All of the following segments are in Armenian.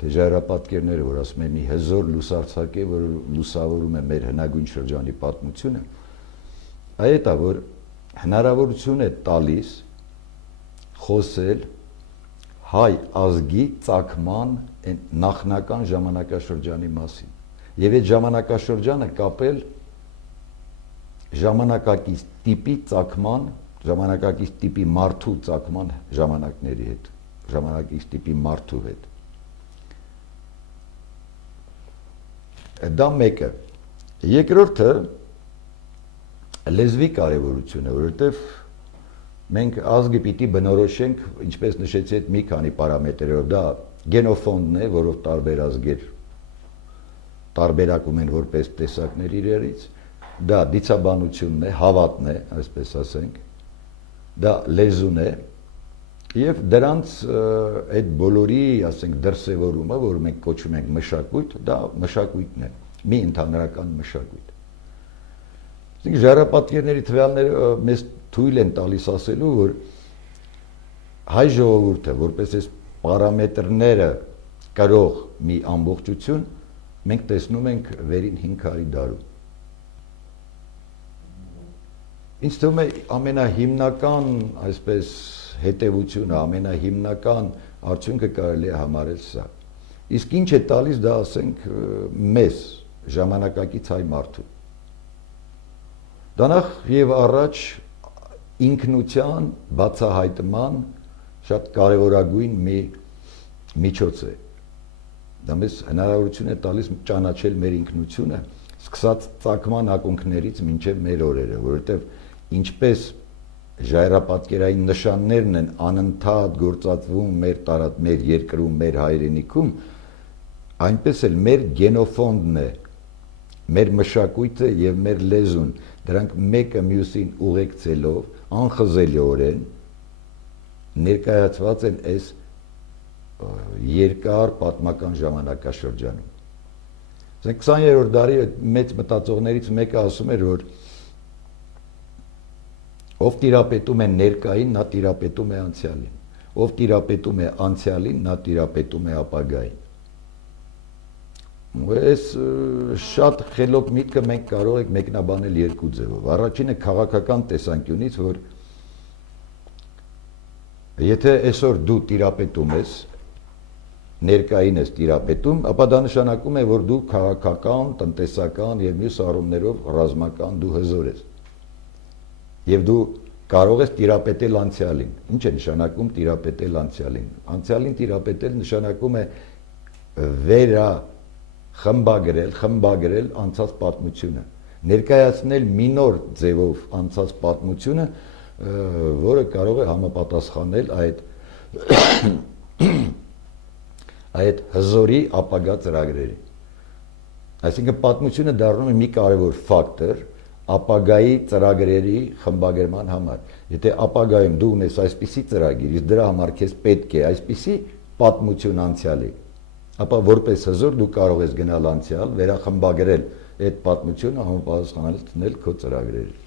թե ժայռապատկերները, որ ասում են մի հզոր լուսարձակ է, որ լուսավորում է մեր հնագույն շրջանի պատմությունը, այդ է, որ հնարավորություն է տալիս խոսել հայ ազգի ծագման նախնական ժամանակաշրջանի մասին եւ այդ ժամանակաշրջանը կապել ժամանակակից տիպի ծագման, ժամանակակից տիպի մարդու ծագման ժամանակների հետ, ժամանակակից տիպի մարդու հետ։ Դա մեկը։ Երկրորդը լեզվի կարևորությունը, որովհետև մենք ազգը պիտի բնորոշենք, ինչպես նշեցի, այդ մի քանի պարամետրերով, դա գենոֆոնդն է, որով տարբեր ազգեր տարբերակում են որպես տեսակներ իրարից, դա դիցաբանությունն է, հավատն է, այսպես ասենք, դա լեզուն է, եւ դրանց այդ բոլորի, ասենք, դրսևորումը, որ մենք կոչում ենք մշակույթ, դա մշակույթն է, մի ընդհանրական մշակույթ։ Իսկ ժայռապատկերների թվյալները մեզ թույլ են տալիս ասելու, որ հայ ժողովուրդը, որպես այս պարամետրները կրող մի ամբողջություն, մենք տեսնում ենք վերին 500 դարում։ Ինձ թվում է ամենահիմնական, այսպես, հետևությունը, ամենահիմնական արդյունքը կարելի է համարել սա։ Իսկ ինչ է տալիս դա, ասենք, մեզ, ժամանակակից հայ մարդու։ Դա նախ եւ առաջ ինքնության բացահայտման շատ կարևորագույն մի միջոց է։ Դա մեզ հնարավորություն է տալիս ճանաչել մեր ինքնությունը, սկսած ծագման ակունքներից մինչև մեր օրերը, որովհետև ինչպես ժայռապատկերային նշաններն են անընդհատ գործածվում մեր երկրում, մեր հայրենիքում, այնպես էլ մեր գենոֆոնդն է, մեր մշակույթը եւ մեր լեզուն, դրանք մեկը մյուսին ուղեկցելով, անխզելիորեն ներկայացված են այս երկար պատմական ժամանակաշրջանում։ 20-րդ դարի մեծ մտածողներից մեկը ասում էր, որ ով տիրապետում է ներկային, նա տիրապետում է անցյալին, ով տիրապետում է անցյալին, նա տիրապետում է ապագային։ Այս շատ խելոք միտքը մենք կարող ենք մեկնաբանել երկու ձևով։ Առաջինը քաղաքական տեսանկյունից, որ եթե այսօր դու տիրապետում ես, ներկային ես տիրապետում, ապա դա նշանակում է, որ դու քաղաքական, տնտեսական եւ մյուս առումներով ռազմական դու հզոր ես։ Եվ դու կարող ես տիրապետել անցյալին։ Ինչ է նշանակում տիրապետել անցյալին։ Անցյալին տիրապետել նշանակում է խմբագրել անցած պատմությունը, ներկայացնել մի նոր ձևով անցած պատմությունը, որը կարող է համապատասխանել այդ հզորի ապագա ծրագրերի։ Այսինքն պատմությունը դառնում է մի կարևոր ֆակտոր ապագայի ծրագրերի խմբագրման համար։ Եթե ապագայում դու ունես այսպիսի ծրագիր, իսկ դրա համար քեզ պետք է այսպիսի պատմություն անցյալի, ապա որպես հզոր դու կարող ես գնալ անցյալ, վերախմբագրել այդ պատմությունը համապատասխանել քո ծրագրերին։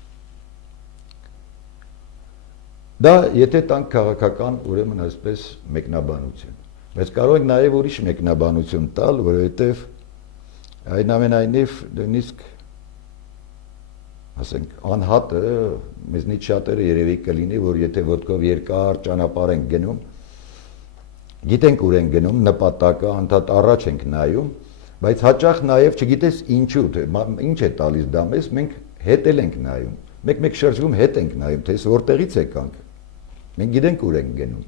Դա եթե տանք քաղաքական, ուրեմն այսպես մեկնաբանություն։ Բայց կարող ենք նաև ուրիշ մեկնաբանություն տալ, որովհետև այնուամենայնիվ նույնիսկ ասենք անհատը մեզնից շատերը երևի կլինի, որ եթե ոտքով երկար ճանապարհ ենք գնում, գիտենք ուր ենք գնում, նպատակը անդադ առաջ ենք նայում, բայց հաճախ նաև չգիտես ինչու, ինչ է տալիս դա մեզ, մենք հետել ենք նայում, մեկ-մեկ շրջվում հետ ենք նայում, թե որտեղից եկանք, մենք գիտենք ուր ենք գնում,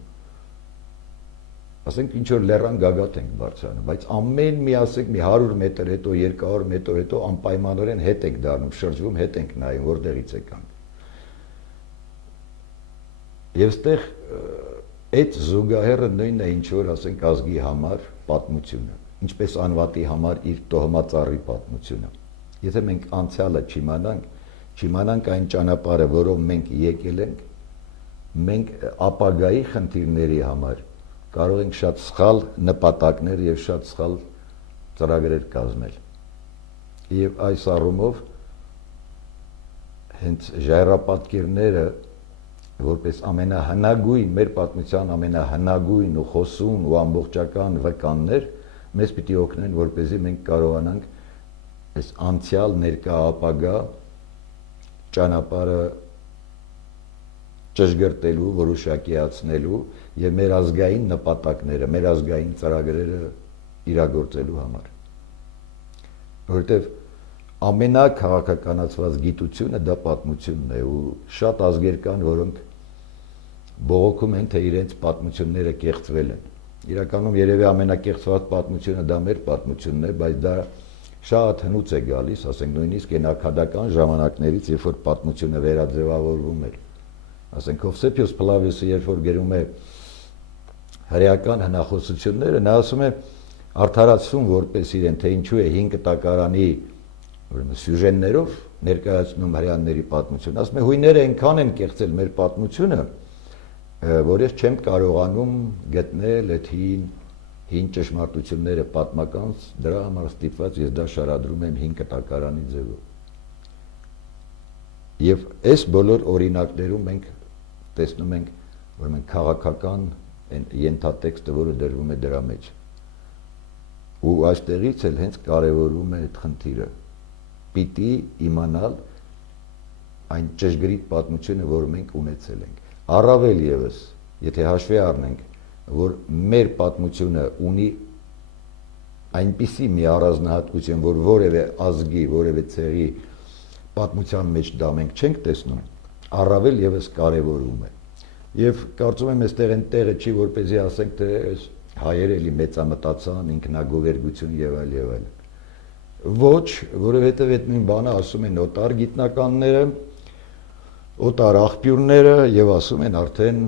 ասենք ինչ որ լեռան գագաթ ենք բարձրանում, բայց ամեն մի ասենք մի 100 մետր հետո, 200 մետր հետո անպայմանորեն հետ ենք դառնում, շրջվում հետ ենք նայում, որտեղից եկանք։ Եվ այստեղ այդ զուգահեռը նույնն է, ինչ որ ասենք ազգի համար պատմությունը, ինչպես անվատի համար իր տոհմածառի պատմությունը։ Եթե մենք անցյալը չիմանանք այն ճանապարհը, որով մենք եկել ենք, մենք ապագայի խնդիրների համար կարող ենք շատ սխալ նպատակներ եւ շատ սխալ ծրագրեր կազմել։ Եվ այս առումով հենց ժայռապատկերները որպես ամենահնագույն մեր պատմության ամենահնագույն ու խոսուն ու ամբողջական վկաններ մեզ պիտի օգնեն, որպեսզի մենք կարողանանք այս անցյալ, ներկա, ապագա ճանապարհը ճշգրտելու, որոշակիացնելու եւ մեր ազգային նպատակները, մեր ազգային ծրագրերը իրագործելու համար։ Որովհետեւ ամենակաղաքականացված գիտությունը դա պատմությունն է ու շատ ազգեր կան, որոնք բողոքում են, թե իրենց պատմությունները կեղծվել են։ Իրականում երևի ամենակեղծված պատմությունը դա մեր պատմությունն է, բայց դա շատ հնուց է գալիս, ասենք նույնիսկ այն ակադական ժամանակներից, երբ որ պատմությունը վերաձևավորվում էր։ Ասենք Հովսեփիոս Փլավիոսը երբ որ գրում է հրեական հնախոսությունները, նա ասում է արդարացում որպես իրեն, թե ինչու է 5 տակարանի ուրեմն սյուժեններով ներկայացնում հրեաների պատմությունը։ Ասում է հույները այնքան են կեղծել մեր պատմությունը, որ ես չեմ կարողանում գտնել այդ հին ճշմարտությունները պատմական, դրա համար ստիպված ես դա շարադրում եմ 5 տակարանի ձևով։ Եվ այս բոլոր օրինակներում մենք տեսնում ենք, որ մենք քաղաքական ենթատեքստը, որը դրվում է դրա մեջ։ Ու այստեղից էլ հենց կարևորում է այդ խնդիրը։ Պիտի իմանալ այն ճշգրիտ պատմությունը, որը մենք ունեցել ենք։ Առավել եւս, եթե հաշվի առնենք, որ մեր պատմությունը ունի այնպիսի մի առանձնահատկություն, որ որևէ ազգի, որևէ ցեղի պատմության մեջ դա մենք չենք տեսնում, առավել եւս կարևորում է։ Եվ կարծում եմ այստեղ այն տեղը չի, որպեսզի ասենք, թե այս հայերը էլի մեծամտածան, ինքնագովերգություն եւ այլ եւ այլ։ Ոչ, որովհետեւ այդ նույն բանը ասում են օտար գիտնականները, օտար աղբյուրները եւ ասում են արդեն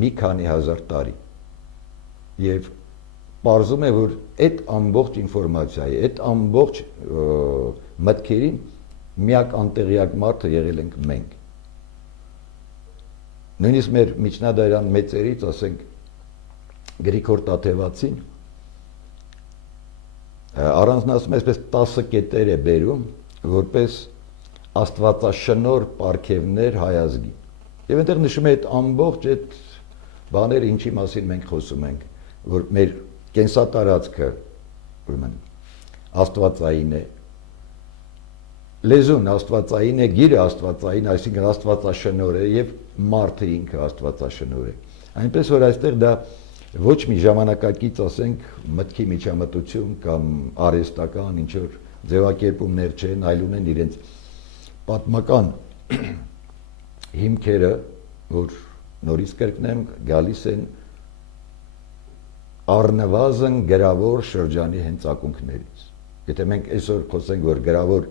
մի քանի հազար տարի։ Եվ պարզում է, որ այդ ամբողջ ինֆորմացիայի, այդ ամբողջ մտքերին միակ անտեղյակ մարդը եղել ենք մենք։ Նույնիսկ մեր միջնադարյան մեծերից, ասենք, Գրիգոր Տաթևացին առանձնացում է այսպես 10 կետեր է բերում, որպես աստվածաշնոր պարգևներ հայ ազգի։ Եվ այնտեղ նշում է այդ ամբողջ այդ բաները, ինչի մասին մենք խոսում ենք, որ մեր կենսատարածքը ուրեմն աստվածային է, լեզուն աստվածային է, գիրը աստվածային, այսինքն աստվածաշնոր է եւ մարդը ինքը աստվածաշնոր է։ Այնպես որ այստեղ դա ոչ մի ժամանակակից, ասենք, մտքի միջամտություն կամ արհեստական ինչ որ ձևակերպումներ չեն, այլ ունեն իրենց պատմական հիմքերը, որ նորից կրկնեմ, գալիս են առնվազն գրավոր շրջանի հենց ակունքներից։ Եթե մենք այսօր խոսենք, որ գրավոր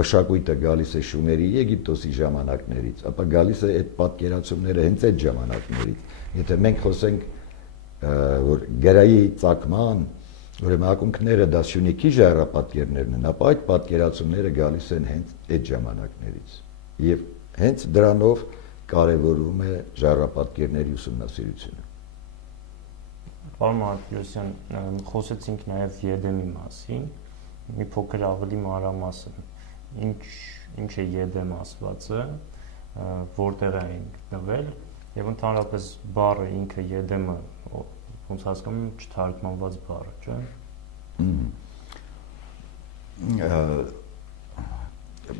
մշակույթը գալիս է Շումերի Եգիպտոսի ժամանակներից, ապա գալիս է այդ պատկերացումները հենց այդ ժամանակներից։ Եթե մենք խոսենք, որ գրայի ծագման, ուրեմն ակունքները դա Սյունիքի ժայռապատկերներն են, ապա այդ պատկերացումները գալիս են հենց այդ ժամանակներից։ Եվ հենց դրանով կարևորում է ժայռապատկերների ուսումնասիրությունը։ Պարոն Մարտիրոսյան, խոսեցինք նաև Եդեմի մասին, մի փոքր ավելի մանրամասն։ Ինչ է Եդեմ ասվածը, որտեղ է գտնվել եւ ընդհանրապես բառը ինքը Եդեմը ոնց հասկանում եմ չթարգմանված բառ է, չէ՞։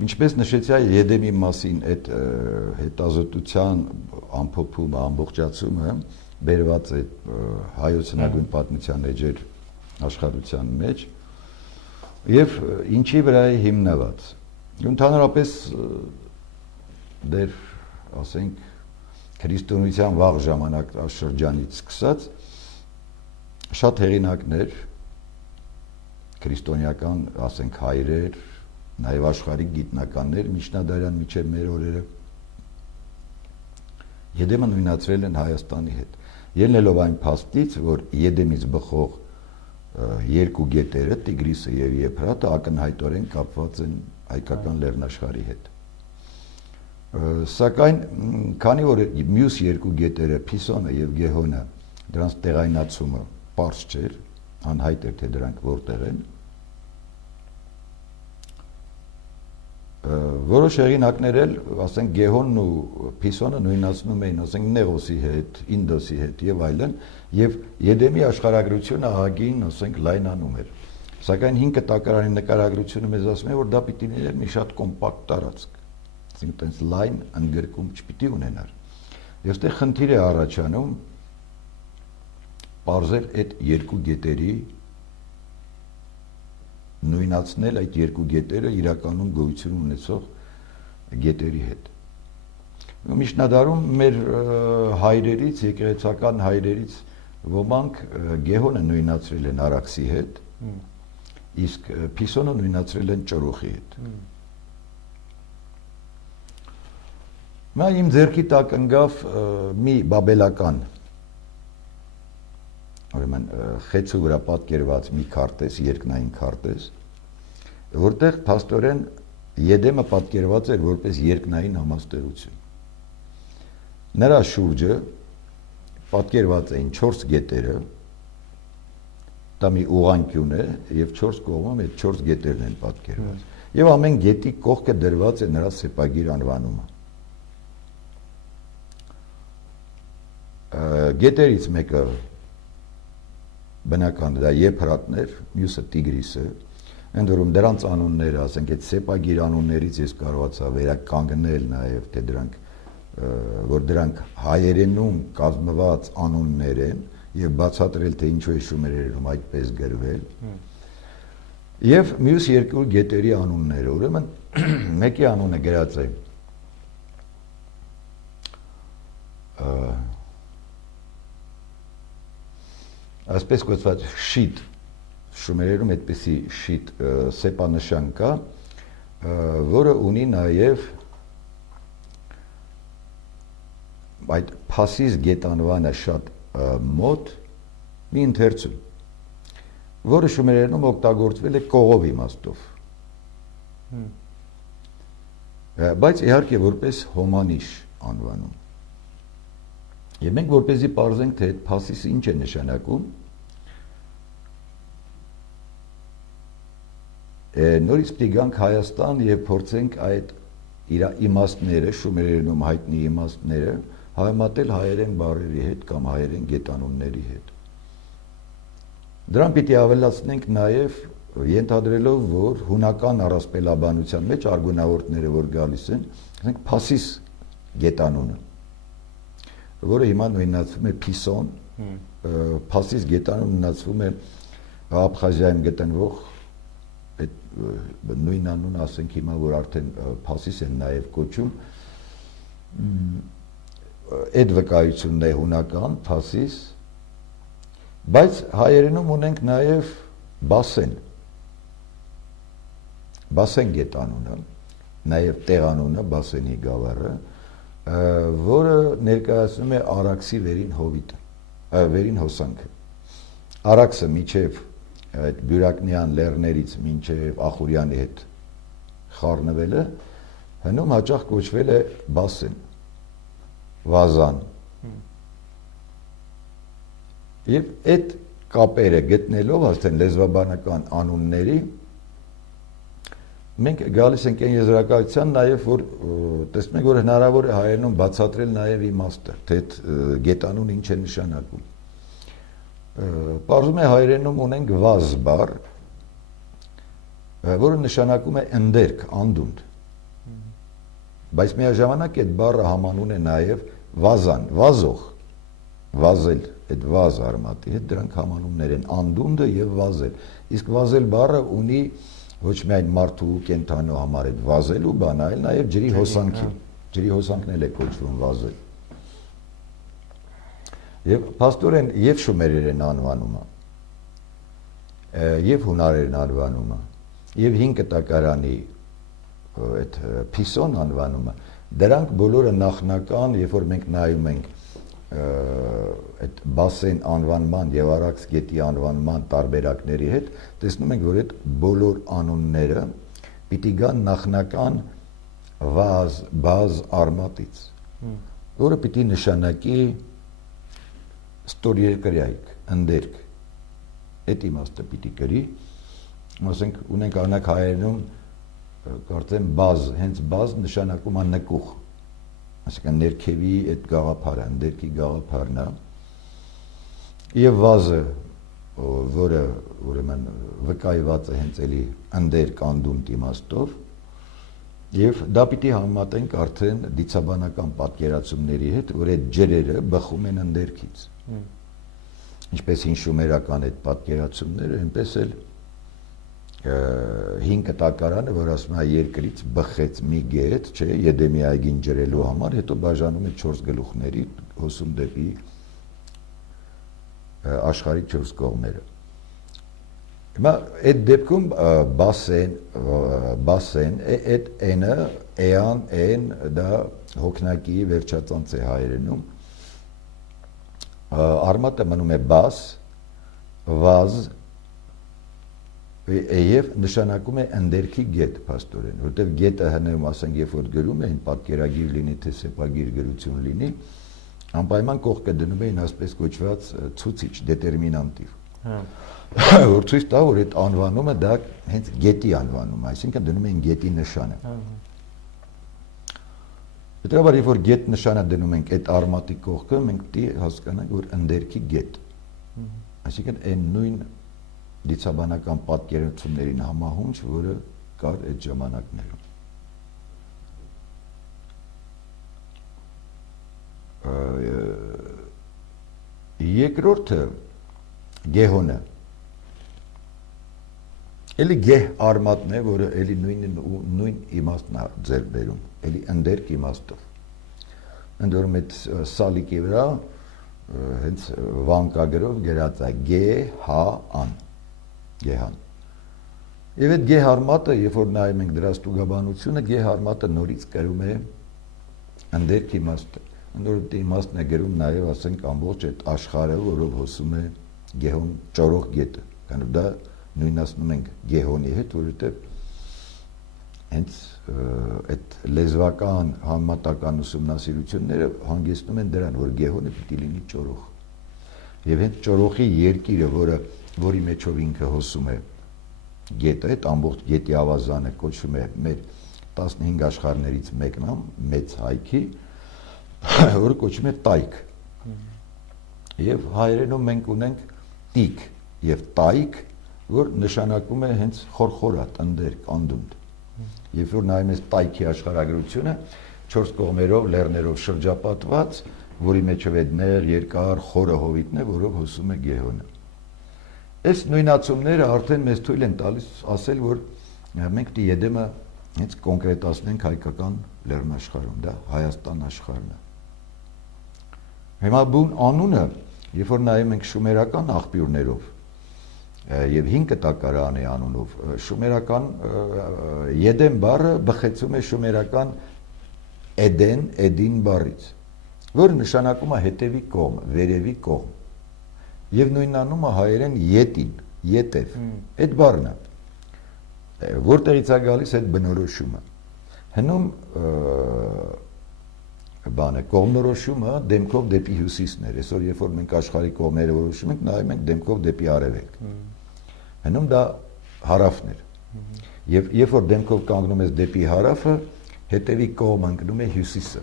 Ինչպես նշեցի, Եդեմի մասին այդ հետազոտության ամփոփումը, ամբողջացումը բերված է հայոց հնագույն պատմության էջեր աշխարհության մեջ եւ ինչի վրա է հիմնված։ Ընդհանրապես դեր ասենք քրիստոնեության վաղ ժամանակաշրջանից սկսած շատ հեղինակներ քրիստոնեական, ասենք, հայրեր, նաև աշխարհիկ գիտնականներ միջնադարյան միջև մեր օրերը Եդեմը նույնացրել են Հայաստանի հետ։ Ելնելով այն փաստից, որ Եդեմից բխող երկու գետերը, Տիգրիսը եւ Եփրատը, ակնհայտորեն կապված են հայկական լեռնաշխարհի հետ։ Սակայն քանի որ մյուս երկու գետերը, Փիսոնը եւ Գեհոնը, դրանց տեղայնացումը պարզ չէր, անհայտ էր թե դրանք որտեղ են, որոշ հեղինակներ էլ, ասենք Գեհոնն ու Փիսոնը նույնացնում էին, ասենք Նեղոսի հետ, Ինդոսի հետ եւ այլն, եւ Եդեմի աշխարհագրությունը ահագին, ասենք լայնանում էր։ Սակայն 5 տակարանի նկարագրությունը մեզ ասում է, որ դա պիտի լիներ մի շատ կոմպակտ տարածք, ասենք այնպես լայն ընդգրկում չպիտի ունենար։ Եվ այստեղ խնդիր է առաջանում պարզել այդ երկու գետերի նույնացնել այդ երկու գետերը իրականում գոյություն ունեցող գետերի հետ։ Միջնադարում մեր հայրերից, եկեղեցական հայրերից ոմանք Գեհոնը նույնացրել են Արաքսի հետ, իսկ Փիսոնը նույնացրել են Ճորոխի հետ։ Նա իմ ձեռքի տակ ընկավ մի բաբելական, ուրեմն խեցու վրա պատկերված մի քարտեզ, երկնային քարտեզ, որտեղ փաստորեն Եդեմը պատկերված էր որպես երկնային համաստեղություն։ Նրա շուրջը պատկերված էին 4 գետերը, դա մի ուղղանկյուն է եւ 4 կողմում այդ 4 գետերն են պատկերված։ Եվ ամեն գետի կողքը դրված է նրա սեպագիր անվանումը։ Գետերից մեկը բնական դա Եփրատներ, մյուսը Տիգրիսը, ընդ որում դրանց անունները, ասենք այդ սեպագիր անուններից ես կարողացա վերականգնել նաև թե դրանք որ դրանք հայերենում կազմված անուններ են եւ բացատրել թե ինչու է շումերերում այդպես գրվել։ Եվ մյուս երկու գետերի անունները, ուրեմն մեկի անունը գրած է այսպես կոչված շիտ, շումերերում այդպիսի շիտ սեպանշան կա, որը ունի նաև այդ Փասիս գետանվանը շատ մոտ մի ընթերցում, որը շումերերում օգտագործվել է կողով իմաստով, բայց իհարկե որպես հոմանիշ անվանում։ Եվ մենք որպեսզի պարզենք, թե այդ Փասիսը ինչ է նշանակում, նորից պիտի գանք Հայաստան եւ փորձենք այդ իր իմաստները, շումերերում հայտնի իմաստները համեմատել հայերեն բառերի հետ կամ հայերեն գետանունների հետ։ Դրան պիտի ավելացնենք նաեւ ենթադրելով, որ հունական առասպելաբանության մեջ արգոնավորտները որ գալիս են, ասենք Փասիս գետանունը, որը հիմա նույնացվում է Փիսոն, Փասիս գետանունը նույնացվում է Աբխազիայում գտնվող այդ նույն անուն ասենք հիմա որ արդեն Փասիս են նաև կոչում, այդ վկայությունն է հունական Փասիս, բայց հայերենում ունենք նաև Բասեն գետանունը, նաև տեղանունը Բասենի գավառը, որը ներկայացնում է Արաքսի վերին հովիտը, վերին հոսանքը։ Արաքսը միջև այդ Բյուրակնյան լեռներից մինչև Ախուրյանի հետ խառնվելը հնում հաճախ կոչվել է Բասեն, Վազան։ Եվ այդ կապերը գտնելով արդեն լեզվաբանական անունների մենք գալիս ենք այն եզրակացության նաև որ տեսնում ենք որ հնարավոր է հայերենում բացատրել նաև իմաստը, թե այդ գետանուն ինչ է նշանակում։ Պարզում է հայերենում ունենք վազ բառ, որը նշանակում է ընդերք, անդունդ։ Բայց միաժամանակ այդ բառը համանուն է նաև վազան, վազող, վազել, այդ վազ արմատի հետ դրանք համանուններ են, անդունդը եւ վազել։ Իսկ վազել բառը ունի ոչ միայն մարդու կենթանու համար այդ վազելու բան, այլ նաև ջրի հոսանքի, ջրի հոսանքն էլ է կոչվում վազել։ Եվ փաստորեն եւ շումերերեն անվանումը, եւ հունարերեն անվանումը, եւ 5 տակարանի այդ Փիսոն անվանումը, դրանք բոլորը նախնական, երբ որ մենք նայում ենք այդ Բասեն անվանման եւ Արաքս գետի անվանման տարբերակների հետ, տեսնում ենք, որ այդ բոլոր անունները պիտի գան նախնական բազ արմատից, որը պիտի նշանակի ստորերկրյայք, ընդերք, այդ իմաստը պիտի կրի, ասենք ունենք անակ հայերենում կարծեմ բազ, հենց բազ նշանակում է նկուղ, այսինքն ներքևի այդ գաղափարը, ընդերքի գաղափարն է, եւ վազը, որը ուրեմն վկայված է հենց էլի ընդերք անդունդ իմաստով, եւ դա պիտի համեմատենք արդեն դիցաբանական պատկերացումների հետ, որ այդ ջրերը բխում են ընդերքից, ինչպես հին շումերական այդ պատկերացումները, այնպես էլ հին կտակարանը, որ ասում է երկրից բխեց մի գետ, չէ, Եդեմի այգին ջրելու համար, հետո բաժանում է 4 գլուխների, հոսում դեպի աշխարհի 4 կողմերը։ Հիմա այդ դեպքում բասեն, այդ n-ը, էան, n, դա հոգնակի վերջածանց է հայերենում, արմատը մնում է բաս, վազ, եւ նշանակում է ընդերքի գետ փաստորեն, որտեղ գետը հնում, ասենք, երբ որ գրում էին պատկերագիր լինի, թե սեպագիր գրություն լինի, անպայման կողքը դնում էին ասպես կոչված ցուցիչ, դետերմինանտիվ։ Որ ցույց տա, որ այդ անվանումը դա հենց գետի անվանում է, այսինքն դնում էին գետի նշանը։ Հետո երբ որ գետ նշանը դնում ենք այդ արմատի կողքը, մենք պետք է հասկանանք, որ ընդերքի գետ։ Այսինքն այն նույն դիցաբանական պատկերացումներին համահունչ, որը կար այդ ժամանակներում։ Երկրորդը գեհոնը։ Էլի գեհ արմատն է, որը էլի նույն իմաստն է ձեռք բերում, էլի ընդերք իմաստով։ Ընդ որում այդ սալիկի վրա հենց վանկագրով գրած է գեհան, գեհան։ Եվ այդ գեհարմատը, երբ որ նայում ենք դրա ստուգաբանությունը, գեհարմատը նորից կրում է ընդերք իմաստը։ Ընդ որում իմաստն է գրում նաև, ասենք, ամբողջ այդ աշխարհը, որով հոսում է գեհոն ճորող գետը։ Կանոն դա նույնացնում ենք գեհոնի հետ, որովհետև հենց այդ լեզվական համատական ուսումնասիրությունները հանգեցնում են դրան, որ գեհոնը պիտի լինի ճորող։ Եվ հենց ճորողի երկիրը, որի մեջով ինքը հոսում է գետը, այդ ամբողջ գետի ավազանը կոչվում է մեր 15 աշխարհներից մեկն է, մեծ հայքի, որը կոչվում է տայք։ Եվ հայերենում մենք ունենք տիկ եւ տայք, որ նշանակում է հենց խորխորատ, ընդերք, անդունդ։ Երբ որ նայում ես տայքի աշխարհագրությունը, 4 կողմերով, լեռներով շրջապատված, որի մեջով է ներ, երկար, խորը հովիտն է, որով հոսում է գեհոնը։ Այս նույնացումները արդեն մեզ թույլ են տալիս ասել, որ մենք պիտի Եդեմը հենց կոնկրետացնենք հայկական լեռնաշխարհում, դա Հայաստան աշխարհն է։ Հիմա բուն անունը, երբ որ նայում ենք շումերական աղբյուրներով եւ 5 կտակարանի անունով, շումերական Եդեմ բառը բխեցում է շումերական Էդեն, Էդին բառից, որը նշանակում է հետևի կողմ, վերևի կողմ։ Եվ նույնանում է հայերեն ետին, ետև, այդ բառն է, որտեղից է գալիս այդ բնորոշումը։ Հնում կողմնորոշումը դեմքով դեպի հյուսիսն էր, այսօր երբ որ մենք աշխարհի կողմերը որոշում ենք, նայում ենք դեմքով դեպի արևելք։ Հնում դա հարավն էր։ Եվ երբ որ դեմքով կանգնում ես դեպի հարավը, հետևի կողմ ընկնում է հյուսիսը։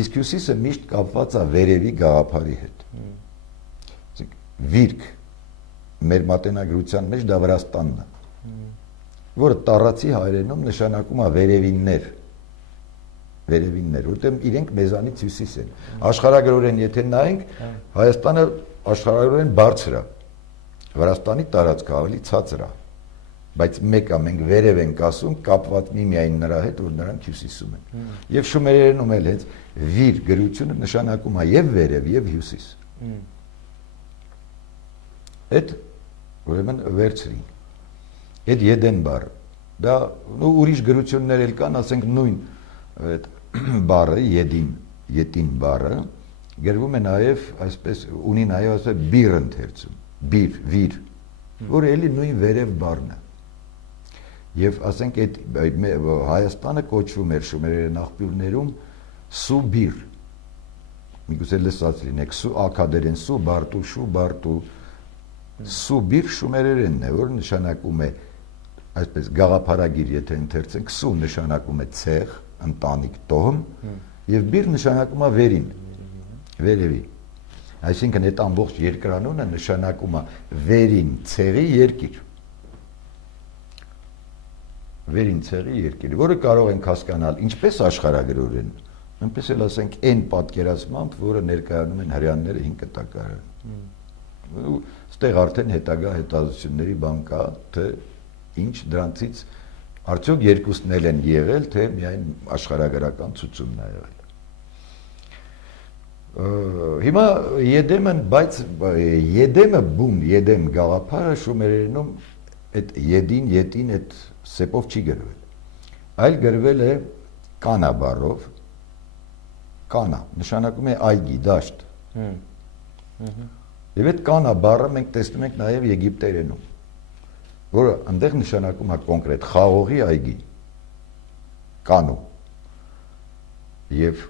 Իսկ հյուսիսը միշտ կապված է վերևի գաղափարի հետ։ Վիրք մեր մատենագրության մեջ դա Վրաստանն է, որը տառացի հայերենում նշանակում է վերևիններ, որտեղ իրենք մեզանից հյուսիս են։ Աշխարհագրորեն եթե նայենք, Հայաստանը աշխարհագրորեն բարձր է, Վրաստանի տարածքը ավելի ցածր է, բայց մեկը մենք վերև ենք ասում, կապված միայն նրա հետ, որ նրանք հյուսիսում են։ Եվ շումերերենում էլ հենց վիր գրությունը նշանակում է եւ վերև եւ հյուսիս։ Այդ ուրեմն վերցրին։ Այդ Եդեն բառը, դա ուրիշ գրություններ էլ կան, ասենք նույն այդ բառը ետին բառը գրվում է նաև այսպես ունի նաև ասել բիր ընթերցում, վիր, որը էլի նույն վերև բառն է։ Եվ ասենք այդ Հայաստանը կոչվում էր շումերերեն աղբյուրներում Սուբիր։ Միգուցե լսած լինեք, սու ակադերեն սու բարտու շու բարտու Սուբիր շումերերենն է, որ նշանակում է այսպես գաղափարագիր, եթե ընթերցենք, սու նշանակում է ցեղ, ընտանիք, տոհմ, եւ բիր նշանակում է վերին, վերևի։ Այսինքն այդ ամբողջ երկրանունը նշանակում է վերին ցեղի երկիր։ Վերին ցեղի երկիր, որը կարող ենք հասկանալ ինչպես աշխարհագրորեն, այնպես էլ ասենք այն պատկերացմամբ, որը ներկայանում են հрьяաները 5 կտակարան։ Ստեղ արդեն հետագա հետազոտությունների բան կա, թե ինչ դրանցից արդյոք երկուսն էլ են եղել, թե միայն աշխարհագրական ցուցումն է եղել։ Հիմա Եդեմն, բայց Եդեմը բուն, Եդեմ գաղափարը շումերերենում այդ Եդին, Ետին այդ սեպով չի գրվել, այլ գրվել է կանա բառով, կանա, նշանակում է այգի, դաշտ։ Եվ այդ կանա բառը մենք տեսնում ենք նաև եգիպտերենում, որը այնտեղ նշանակում է կոնկրետ խաղողի այգի, կանու։ Եվ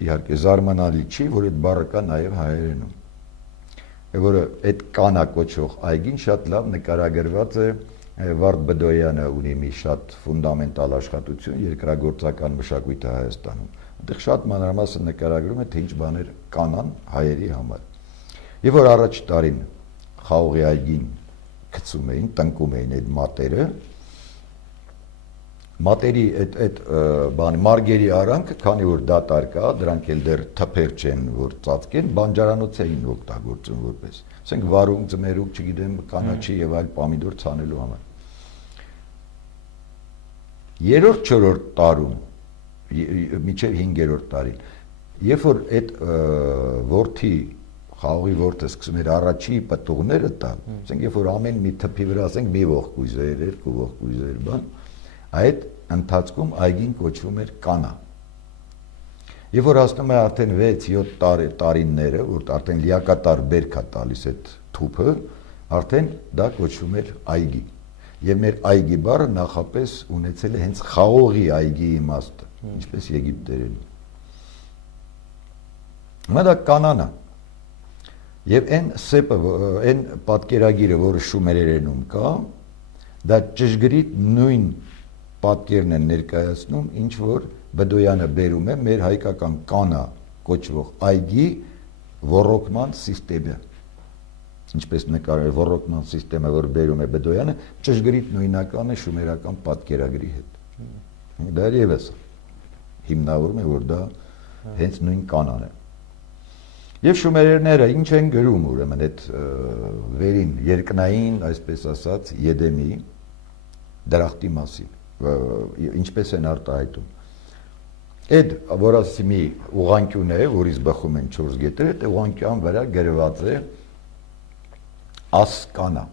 իհարկե զարմանալի չի, որ այդ բառը կա նաև հայերենում, որը այդ կանա կոչվող այգին շատ լավ նկարագրված է Վարդ Բդոյանը ունի մի շատ ֆունդամենտալ աշխատություն երկրագործական մշակույթը Հայաստանում։ Այնտեղ շատ մանրամասն նկարագրում է, թե ինչ բաներ կանան հայերի համար։ Եվ որ առաջ տարին խաղողի այգին գցում էին, տնկում էին այդ մատերը, մատերի այդ բան մարգերի արանքը, քանի որ դատարկ կա, դրանք էլ դեռ թփեր չեն, որ ծածկեն, բանջարանոց էին օգտագործում որպես, ասենք վարունգ, ձմերուկ, չգիտեմ, կանաչի եւ այլ պամիդոր ցանելու համար։ Երրորդ, չորրորդ տարում, մինչև 5-րդ տարին, երբ որ այդ որդի խաղողի որդը սկսում էր առաջի պտուղները տալ, ասենք երբ որ ամեն մի թփի վրա ասենք մի ողկույզեր, երկու ողկույզեր բան, այդ ընթացքում այգին կոչվում էր կանա։ Եվ որ հասնում է արդեն 6-7 տարիները, որ արդեն լիակատար բերք է տալիս այդ թուփը, արդեն դա կոչվում էր այգի։ Եվ մեր այգի բառը նախապես ունեցել է հենց խաղողի այգի իմաստը, ինչպես եգիպտերեն։ Հիմա դա կանան է։ Եվ այն սեպը, այն պատկերագիրը, որը շումերերենում կա, դա ճշգրիտ նույն պատկերն են ներկայացնում, ինչ որ Բդոյանը բերում է մեր հայկական կանա կոչվող այգի ոռոգման սիստեմը։ Ինչպես նկարել ոռոգման սիստեմը, որ բերում է Բդոյանը, ճշգրիտ նույնական է շումերական պատկերագրի հետ։ Դա եւս հիմնավորում է, որ դա հենց նույն կանան է։ Եվ շումերերները ինչ են գրում ուրեմն այդ վերին երկնային, այսպես ասած, Եդեմի դրախտի մասին, ինչպես են արտահայտում։ Այդ որ ասի մի ուղղանկյուն է, որից բխում են 4 գետեր, այդ ուղղանկյան վրա գրված է ասկանա։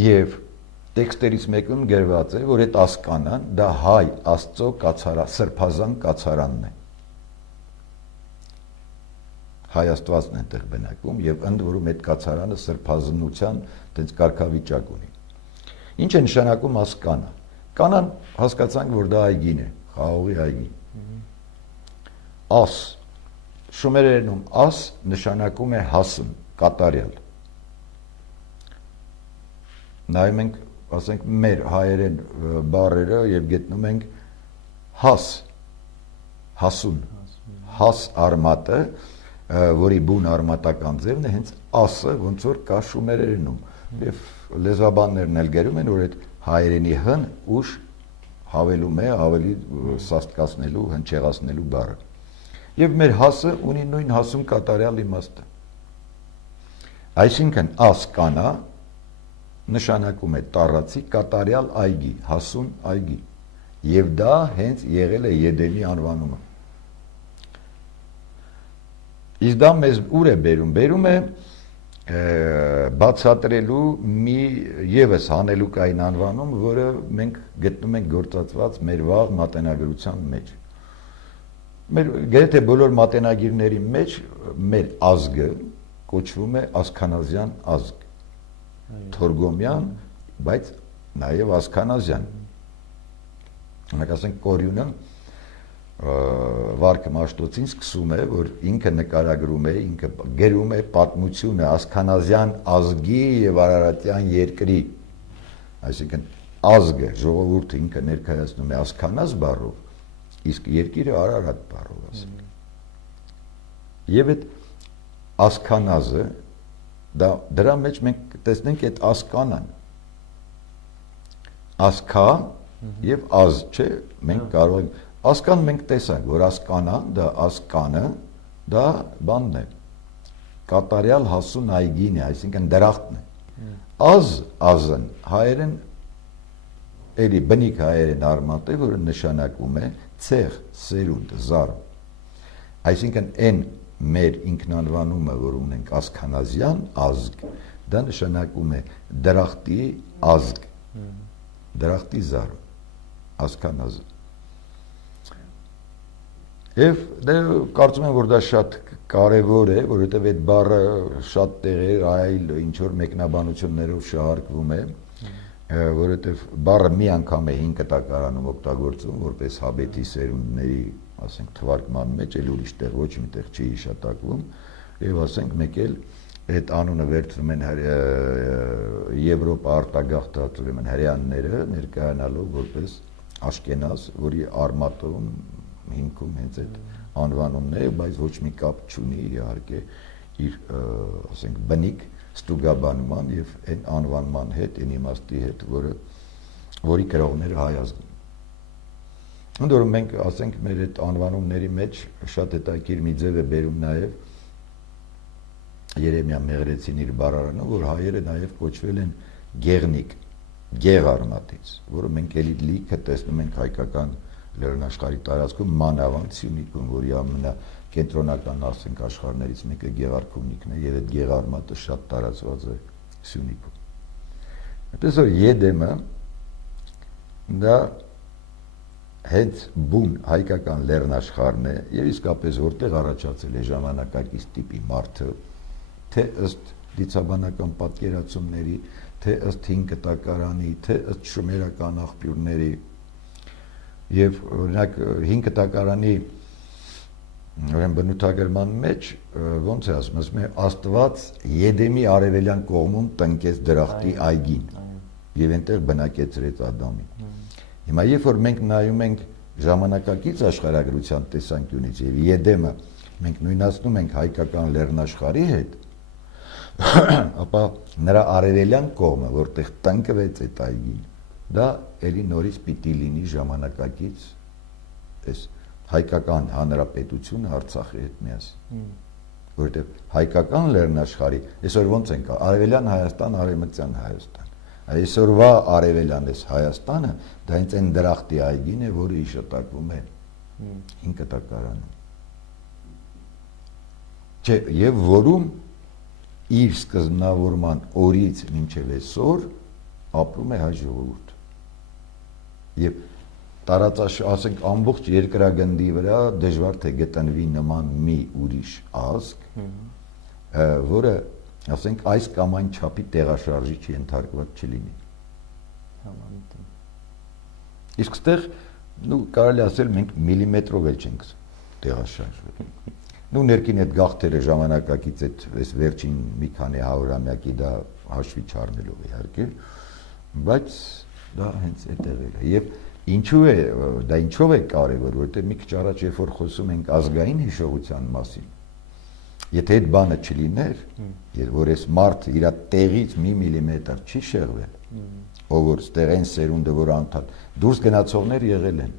Եվ տեքստերից մեկում գրված է, որ այդ ասկանան դա հայ աստծո սրբազան կացարանն է։ Հայ աստվածն է այդտեղ բնակվում եւ ընդ որում այդ կացարանը սրբազնության տենց կարգավիճակ ունի։ Ինչ է նշանակում ասկանա։ Կանան հասկացանք, որ դա այգին է, խաղողի այգի։ Աս շումերերենում աս նշանակում է հասն, կատարյալ։ Նայում ենք, ասենք մեր հայերեն բառերը եւ գտնում ենք հաս, հասուն, հաս արմատը, որի բուն արմատական ձևն է հենց ասը, ոնց որ կա շումերերենում։ Եվ լեզվաբաններն էլ գրում են, որ այդ հայերենի հն ուշ հավելում է ավելի սաստկացնելու, հնչեղացնելու բառը։ Եվ մեր հասը ունի նույն հասուն կատարյալ իմաստը։ Այսինքն ասկանա նշանակում է տառացի կատարյալ այգի, հասուն այգի։ Եվ դա հենց եղել է Եդեմի անվանումը։ Իսկ դա մեզ ուր է բերում։ Բերում է բացատրելու մի եւս հանելուկային անվանում, որը մենք գտնում ենք գործածված մեր վաղ մատենագրության մեջ։ Մեր գրեթե բոլոր մատենագիրների մեջ մեր ազգը կոչվում է ասքանազյան ազգ։ Թորգոմյան, բայց նաև ասքանազյան։ Մենք ասենք Կորյունը Վարքը Մաշտոցին սկսում է, որ ինքը նկարագրում է, ինքը գրում է պատմությունը ասքանազյան ազգի եւ արարատյան երկրի, այսինքն ազգը, ժողովուրդը ինքը ներկայացնում է ասքանազ բառով, իսկ երկիրը Արարատ բառով ասենք։ Եվ այդ ասքանազը դրա մեջ մենք տեսնենք այդ ասկանան։ Ասքա եւ ազ, չէ, մենք կարող ենք ասկան մենք տեսանք, որ ասկանան, դա ասկանը, դա բանն է, կատարյալ հասուն այգին է, այսինքն դրախտն է։ Ազն հայերեն, էլի բնիկ հայերեն արմատ է, որը նշանակում է ցեղ, սերունդ, զար։ Այսինքն այն մեր ինքնանվանումը, որ ունենք ասքանազյան ազգ, դա նշանակում է դրախտի ազգ, դրախտի զար, ասքանազը։ Եվ կարծում եմ, որ դա շատ կարևոր է, որովհետև այդ բառը շատ տեղեր այլ ինչ-որ մեկնաբանություններով շահարկվում է, որովհետև բառը մի անգամ է 5 տակարանում օգտագործվում, որպես հաբետի սերունդների, ասենք, թվարկման մեջ, էլ ուրիշ տեղ ոչ մի տեղ չի հիշատակվում, եւ ասենք մեկ էլ այդ անունը վերցնում են Եվրոպա արտագաղթած ուրեմն հրեաները ներկայանալով որպես Աշկենազ, որի արմատում հիմքում հենց այդ անվանումն է, բայց ոչ մի կապ չունի իհարկե իր, ասենք, բնիկ ստուգաբանման եւ այն անվանման հետ, այն իմաստի հետ, որի կրողները հայ ազգն են։ Ընդ որում մենք ասենք մեր այդ անվանումների մեջ շատ հետաքրքիր մի ձև է բերում նաեւ Երեմիա Մեղրեցին իր բառարանը, որ հայերը նաեւ կոչվել են գեղնիկ, գեղ արմատից, որը մենք էլի լիքը տեսնում ենք հայկական լեռնաշխարհի տարածքում մանավանդ Սյունիքում, որի ամենակենտրոնական ասենք աշխարհներից մեկը Գեղարքունիքն է, եւ այդ գեղարմատը շատ տարածված է Սյունիքում։ Այդպես որ Եդեմը դա հենց բուն հայկական լեռնաշխարհն է եւ իսկապես որտեղ առաջացել է ժամանակակից տիպի մարդը, թե ըստ դիցաբանական պատկերացումների, թե ըստ 5 տակարանի, թե ըստ շումերական աղբյուրների Եվ օրինակ 5 տակարանի բնութագրման մեջ ոնց է ասում է Աստված Եդեմի արևելյան կողմում տնկեց դրախտի այգին եւ այնտեղ բնակեցրեց Ադամին։ Հիմա երբ որ մենք նայում ենք ժամանակակից աշխարհագրության տեսանկյունից եւ Եդեմը մենք նույնացնում ենք հայկական լեռնաշխարհի հետ, ապա նրա արևելյան կողմը, որտեղ տնկվեց այդ այգին, դա էլի նորից պիտի լինի ժամանակակից այս հայկական հանրապետությունը Արցախի հետ միասին, որովհետև հայկական լեռնաշխարհի այսօր ոնց են կա արևելյան Հայաստան, արևմտյան Հայաստան, այսօրվա արևելյան այս Հայաստանը դա հենց այն դրախտի այգին է, որը հիշատակվում է 5 տակարանում, չէ, եւ որում իր սկզբնավորման օրից մինչև այսօր ապրում է հայ ժողովուրդը։ Եվ ասենք ամբողջ երկրագնդի վրա դժվար թե գտնվի նման մի ուրիշ ազգ, որը ասենք այս կամ այն չափի տեղաշարժի ենթարկված չլինի։ Իսկ ստեղ կարելի ասել մենք միլիմետրով էլ չենք տեղաշարժվել։ Ներքին այդ գաղթերը ժամանակակից այս վերջին մի քանի հարյուրամյակի դա հաշվի չառնելով իհարկե, բայց դա հենց այդտեղ է։ Եվ ինչու է դա ինչով է կարևոր, որովհետև մի քիչ առաջ երբ որ խոսում ենք ազգային հիշողության մասին, եթե այդ բանը չլիներ, որ այս մարդը իր տեղից մի միլիմետր չի շեղվել, ով որ ստեղեն սերունդը որ անդադ դուրս գնացողներ եղել են,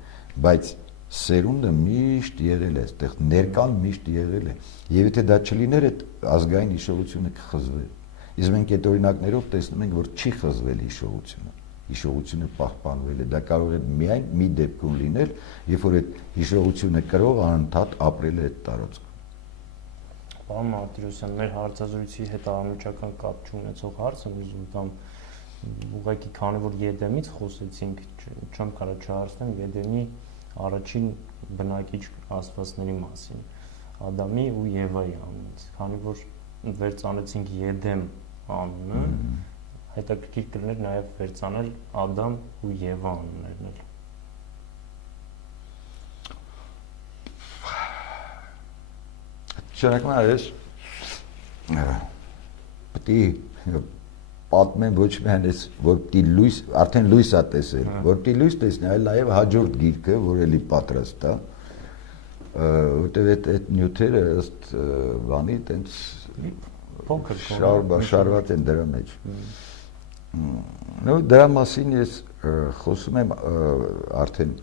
բայց սերունդը միշտ եղել է, այդտեղ ներկան միշտ եղել է, եւ եթե դա չլիներ, այդ ազգային հիշողությունը կխզվեր։ Իսկ մենք այդ օրինակներով տեսնում ենք, որ չի խզվել հիշողությունը պահպանվել է, դա կարող է միայն մի դեպքում լինել, երբ որ այդ հիշողությունը կրող անընդհատ ապրել է այդ տարածքում։ Պարոն Մարտիրոսյան, մեր հարցազրույցի հետ անմիջական կապ չունեցող հարցը ուզում կամ ուղղակի քանի որ Եդեմից խոսեցինք, չեմ կարող չհարցնեմ Եդեմի առաջին բնակիչ աստվածների մասին, Ադամի ու Եվայի անունից, քանի որ վերցանեցինք Եդեմ անունը, հետաքրքիր կլիներ նաև վերցանել Ադամ ու Եվա անուններն էլ։ Նշանակում է ես պետք է պատմեմ ոչ միայն ես որ պիտի լույս արդեն լույս է տեսել, որ պիտի լույս տեսնի, այլ նաև հաջորդ գիրքը, որ էլի պատրաստ է, որտեղ այդ նյութերը ըստ բանի տենց փոքր շարված են դրա մեջ։ Նո դրա մասին ես խոսում եմ արդեն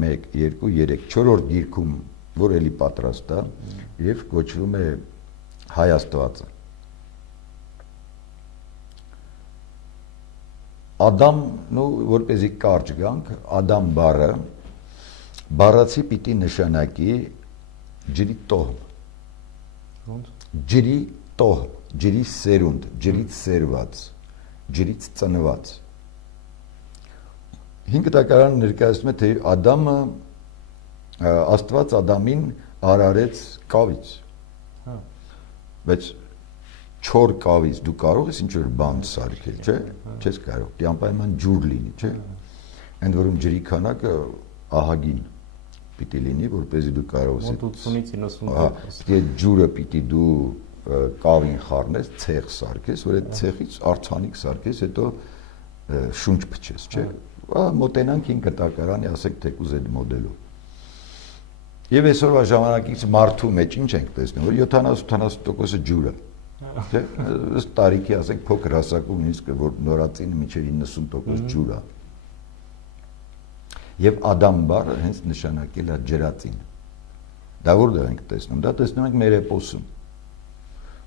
1, 2, 3, 4-րդ գիրքում, որ էլի պատրաստ է եւ կոչվում է Հայ Աստվածը։ Ադամ, նո որպեսզի կարճ գանք, Ադամ բառը բառացի պիտի նշանակի ջրի տոհմ։ Ջրի տոհմ, ջրի սերունդ, ջրից սերված, ջրից ծնված։ 5 տակարան ներկայացնում է, թե Ադամը Աստված Ադամին արարեց կավից։ Բայց չոր կավից դու կարող ես ինչ-որ բան սարքել, չէ՞։ Չես կարող, դի անպայման ջուր լինի, չէ՞։ Ընդ որում ջրի քանակը ահագին պիտի լինի, որպեսզի դու կարող ես 80-ից 90%։ Պիտի ջուրը պիտի դու կավին խառնես, ցեղ սարքես, որ այդ ցեղից արցանիկ սարքես, հետո շունչ փչես, չէ՞։ Մոտենանք 5 տակարանի, ասեք թեկուզ այդ մոդելով։ Եվ այսօրվա ժամանակից մարդու մեջ ինչ ենք տեսնում, որ 70-80%-ը ջուր է։ Չէ՞, ըստ տարիքի ասենք փոքր հասակում նույնիսկ որ նորածինը մինչև 90% ջուր է։ Եվ Ադամ բառը հենց նշանակել է ջրածին։ Դա որտեղ ենք տեսնում, դա տեսնում ենք մեր էպոսում։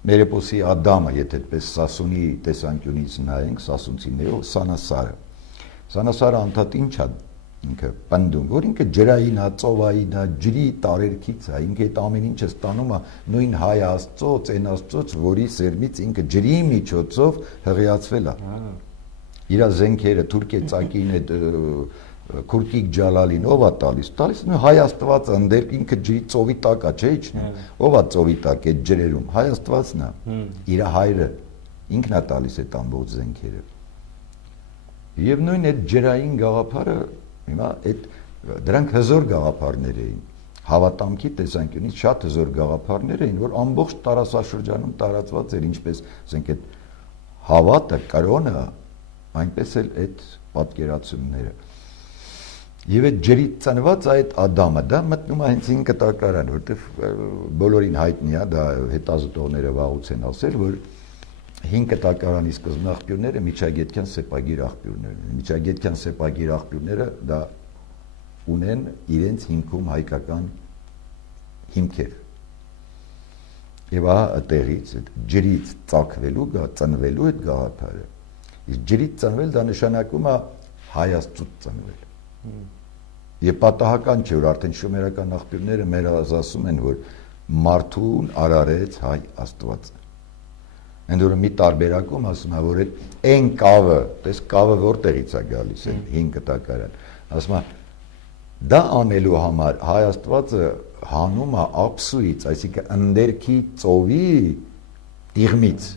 Մեր էպոսի Ադամը, եթե այդպես Սասունի տեսանկյունից նայենք, սասունցիներով Սանասարը։ Սանասարը անդադ ինչ է ինքը պնդում, որ ինքը ջրային է, ծովային է, ջրի տարերքից է, ինքը այդ ամեն ինչը ստանում է նույն Հայ Աստծոց, այն Աստծոց, որի սերմից ինքը ջրի միջոցով հղիացվել է։ Իր զենքերը թուրքի ծակին այդ Քուրկիկ Ջալալին ով է տալիս նույն Հայ Աստվածը ընդեր ինքը ջրի ծովի տակ է, չէ՞ իջնում։ Ով է ծովի տակ այդ ջրերում, Հայ Աստվածն է։ Իր հայրը ինքն է տալիս այդ ամբողջ զենքերը։ Եվ նույն այդ ջրային գաղափարը հիմա այդ դրանք հզոր գաղափարներ էին, հավատամքի տեսանկյունից շատ հզոր գաղափարներ էին, որ ամբողջ տարածաշրջանում տարածված էր, ինչպես ասենք այդ հավատը, կրոնը, այնպես էլ այդ պատկերացումները։ Եվ այդ ջրից ծնված այդ Ադամը դա մտնում է հենց 5 տակարան, որտեղ բոլորին հայտնի է, դա հետազոտողները վաղուց են ասել, որ 5 տակարանի սկզբնաղբյուրները միջագետքյան սեպագիր աղբյուրներն են։ Միջագետքյան սեպագիր աղբյուրները դա ունեն իրենց հիմքում հայկական հիմքեր։ Եվ այդտեղից ջրից ծագվելու, ծնվելու այդ գաղափարը։ Իսկ ջրից ծնվել դա նշանակում է Հայ Աստծուց ծնվել։ Եվ պատահական չէ, որ արդեն շումերական աղբյուրները մեր ասում են, որ մարդուն արարեց Հայ Աստվածը։ Ընդ որում մի տարբերակում ասում է, որ այն կավը, տես կավը որտեղից է գալիս, այն 5 տակարան, ասում է դա անելու համար Հայ Աստվածը հանում է ափսուից, այսինքն ընդերքի ծովի տիղմից։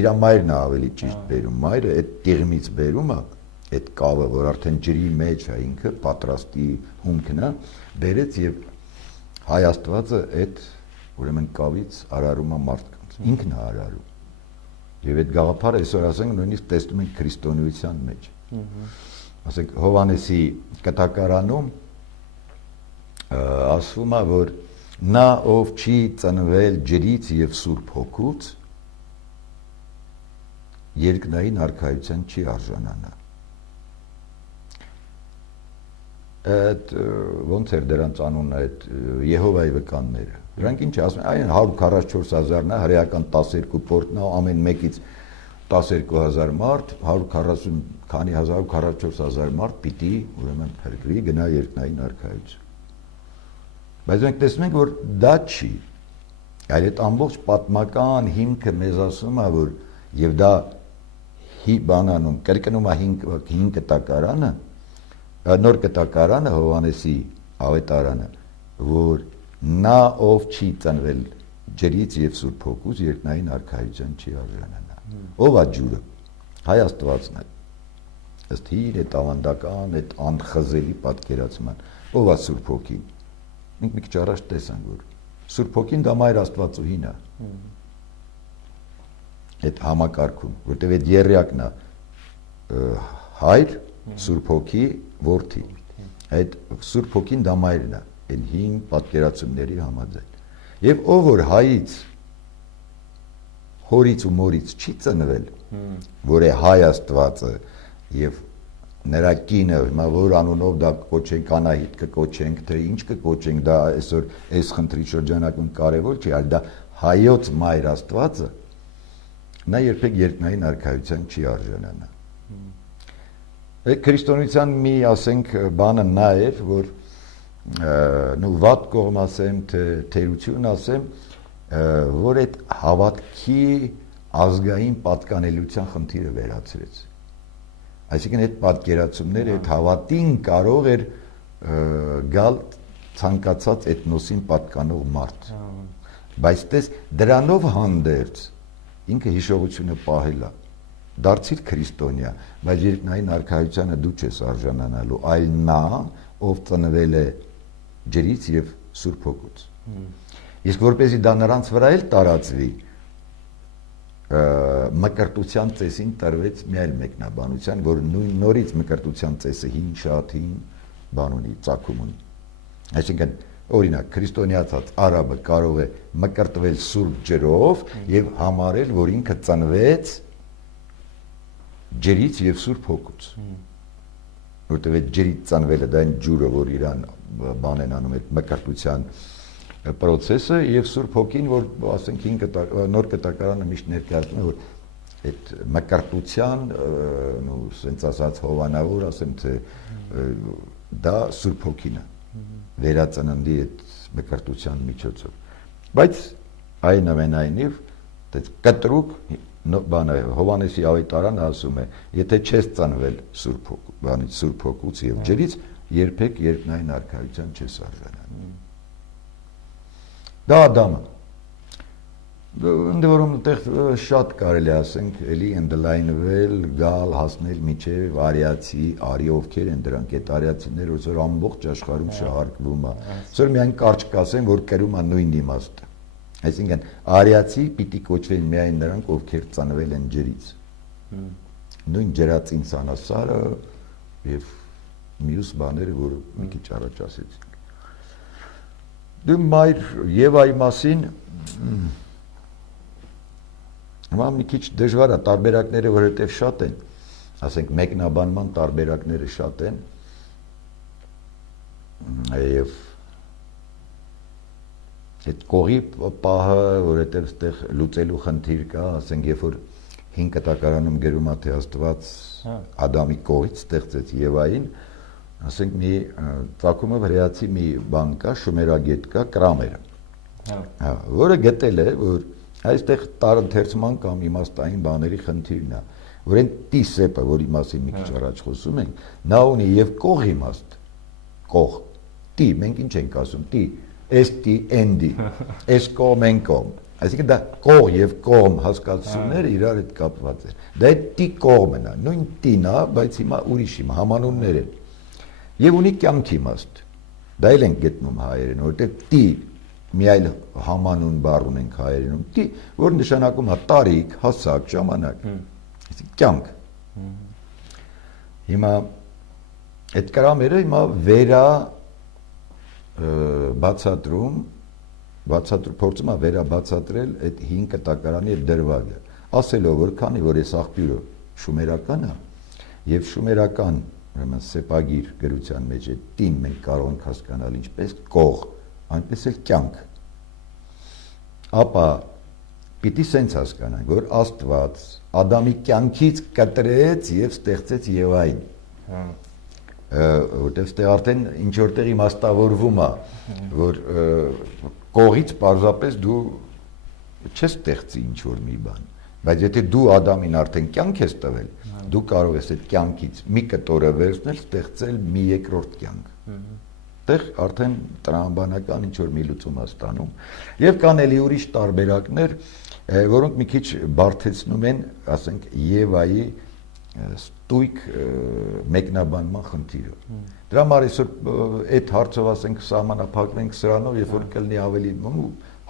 Իր մայրն է ավելի ճիշտ բերում, մայրը այդ տիղմից բերում է այդ կավը, որ արդեն ջրի մեջ է ինքը պատրաստի հումքն է, բերեց եւ Հայ Աստվածը այդ ուրեմն կավից արարում է մարդկանց, ինքն է արարում։ Եվ այդ գաղափարը այսօր ասենք նույնիսկ տեսնում ենք քրիստոնեության մեջ։ Ասենք Հովանեսի կտակարանում ասվում է, որ նա ով չի ծնվել ջրից եւ Սուրբ Հոգուց երկնային արքայության չի արժանանա։ Այդ ոնց էր դրանց անունը այդ Եհովայի վկանները։ Դրանք ինչ ասում են, այն 144,000-ն է, հրեական 12 պորտն է, ամեն մեկից 12,000 մարդ, 140 քանի 144,000 մարդ պիտի ուրեմն փրկվի գնա երկնային արքայություն։ Բայց մենք տեսնում ենք, որ դա չի։ Այլ այդ ամբողջ պատմական հիմքը մեզ ասում է, որ եւ դա բանանում կրկնում է 5 կտակարանը, նոր կտակարանը Հովանեսի ավետարանը, որ նա ով չի ծնվել ջրից եւ Սուրբ Հոգուց երկնային արքայության չի արժանանա։ Ով է ջուրը։ Հայ Աստվածն է։ Ըստ իր այդ ավանդական, այդ անխզելի պատկերացման, ով է Սուրբ Հոգին։ Մենք մի քիչ առաջ տեսանք, որ Սուրբ Հոգին դա Մայր Աստվածուհին է։ Այդ համակարգում, որտեղ այդ երրյակն է Հայր, Սուրբ Հոգի, Որդի։ Այդ Սուրբ Հոգին դա Մայրն է, այն 5 պատկերացումների համաձայն։ Եվ ով որ հայից, հորից ու մորից չի ծնվել, որ է Հայ Աստվածը եւ նրա կինը, հիմա որ անունով դա կոչենք Անահիտ կկոչենք, թե ինչ կկոչենք, դա այսօր այս խնդրի շրջանակում կարևոր չի, այլ դա հայոց Մայր Աստվածը, նա երբեք երկնային արքայության չի արժանանա։ Քրիստոնեության մի, ասենք, բանը նա էր, որ նու վատ կողմ ասեմ, թե թերություն ասեմ, որ այդ հավատքի ազգային պատկանելիության խնդիրը վերացրեց։ Այսինքն այդ պատկերացումները, այդ հավատին կարող էր գալ ցանկացած էթնոսին պատկանող մարդ։ Բայց դες դրանով հանդերձ ինքը հիշողությունը պահել է։ Դարձիր քրիստոնյա, բայց երկնային արքայությանը դու չես արժանանալու, այլ նա, ով ծնվել է ջրից եւ Սուրբ Հոգուց։ Իսկ որպեսզի դա նրանց վրա էլ տարածվի, մկրտության ծեսին տրվեց մի այլ մեկնաբանության, որ նորից մկրտության ծեսը հին շատ հին բան ունի, ծագում ունի։ Այսինքն, օրինակ, քրիստոնյացած արաբը կարող է մկրտվել սուրբ ջրով եւ համարել, որ ինքը ծնվեց ջրից եւ Սուրբ Հոգուց։ Որտեղ այդ ջրից ծնվելը դա այն ջուրը, որ իրան բան են անում այդ մկրտության process-ը եւ Սուրբ Հոգին, որ ասենք նոր կտակարանը միշտ ներկայացնում է, որ այդ մկրտության, նո, ասենց ասած հովանավոր, ասեմ թե դա Սուրբ Հոգին է, վերածննդի այդ մկրտության միջոցով։ Բայց այնուամենայնիվ, այդ կտրուկ բանը Հովանեսի ավետարանը ասում է, եթե չես ծնվել Սուրբ Հոգուց եւ ջրից, երբեք երկնային արքայության չես արժանանա։ Դա Ադամը։ Ընդ որում այդտեղ շատ կարելի ասենք, էլի ընդլայնվել, գալ, հասնել միջև արիացի, արի ովքեր են դրանք, այդ արիացիները, որ ամբողջ աշխարհում շահարկվում է։ Այսօր միայն կարճ կասեմ, որ կրում է նույն իմաստը։ Այսինքն արիացի պիտի կոչվեն միայն նրանք, ովքեր ծնվել են ջրից։ Նույն ջրածին սանասարը եւ մյուս բաները, որ մի քիչ առաջ ասեցինք։ Դու Մայր Եվայի մասին մի քիչ դժվար է, տարբերակները որովհետև շատ են, ասենք մեկնաբանման տարբերակները շատ են, եւ այդ կողի պահը, որովհետև այդտեղ լուծելու խնդիր կա, ասենք երբ որ 5 կտակարանում գրում է, թե Աստված Ադամի կողից ստեղծեց Եվային, ասենք մի ծագումը վրայացի մի բան կա, շումերագետ կա, Կրամերը, որը գտել է, որ այստեղ տարընթերցման կամ իմաստային բաների խնդիրն է, որ այն տիսեպը, որի մասին մի քիչ առաջ խոսում ենք, նա ունի եւ կող իմաստ, կող, տի, մենք ինչ ենք ասում, տի, էստի, էնդի, էս կողմ, են կողմ, այսինքն դա կող եւ կողմ հասկացությունները իրար հետ կապված են, դա այդ տի կողմն է, նույն տին է, բայց հիմա ուրիշ իմ համանուններ են, եւ ունի կյանքի իմաստ, դա էլ ենք գտնում հայերեն, որովհետեւ տի մի այլ համանուն բառ ունենք հայերենում, տի, որ նշանակում է տարիք, հասակ, ժամանակ, կյանք։ Հիմա այդ Կրամերը հիմա վերա փորձում է վերաբացատրել այդ 5 կտակարանի այդ դրվագը, ասելով, որ քանի որ այս աղբյուրը շումերական է, եւ շումերական սեպագիր գրության մեջ այդ տին մենք կարող ենք հասկանալ ինչպես կող, այնպես էլ կյանք, ապա պիտի սենց հասկանանք, որ Աստված Ադամի կյանքից կտրեց եւ ստեղծեց Եվային, որտեղ ստեղ արդեն ինչ որտեղ իմաստավորվում է, որ կողից պարզապես դու չես ստեղծի ինչ որ մի բան, բայց եթե դու Ադամին արդեն կյանք ես տվել, դու կարող ես այդ կյանքից մի կտորը վերցնել, ստեղծել մի երկրորդ կյանք։ Այդտեղ արդեն տրամաբանական ինչ որ մի լուծում է ստանում, եւ կան էլի ուրիշ տարբերակներ, որոնք մի քիչ բարդեցնում են, ասենք, Եվայի ստույգ մեկնաբանման խնդիրը։ Դրա համար այսօր այդ հարցով ասենք սահմանափակվենք սրանով, երբ որ կլինի ավելի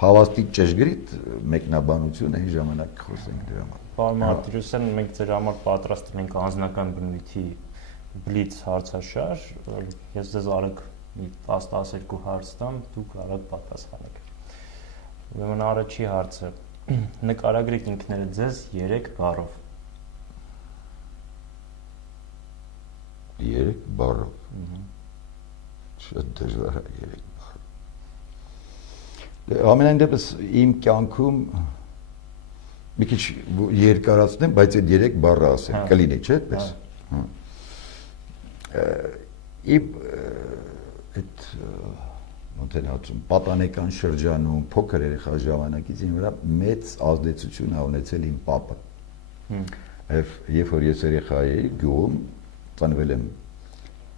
հավաստի ճշգրիտ մեկնաբանություն, այն ժամանակ կխոսենք դրա համար։ Պարոն Մարտիրոսյան, մենք ձեր համար պատրաստել ենք անձնական բնույթի բլից հարցաշար, ես ձեզ արագ 10-12 հարց տամ, դուք արագ պատասխանեք։ Ուրեմն առաջի հարցը. նկարագրեք ինքներդ ձեզ 3 բառով։ 3 բառով։ Շատ դժվար է 3 բառ։ Ամենայն դեպս իմ կյանքում մի քիչ երկարացնեմ, բայց այդ 3 բառը ասեմ, կլինի, չէ՞, այդպես։ Իմ այդ մոտենացում պատանեկան շրջանում փոքր երեխա ժամանակից իմ վրա մեծ ազդեցություն ա ունեցել իմ պապը։ Երբ որ ես երեխա էի, գյուղում ծնվել եմ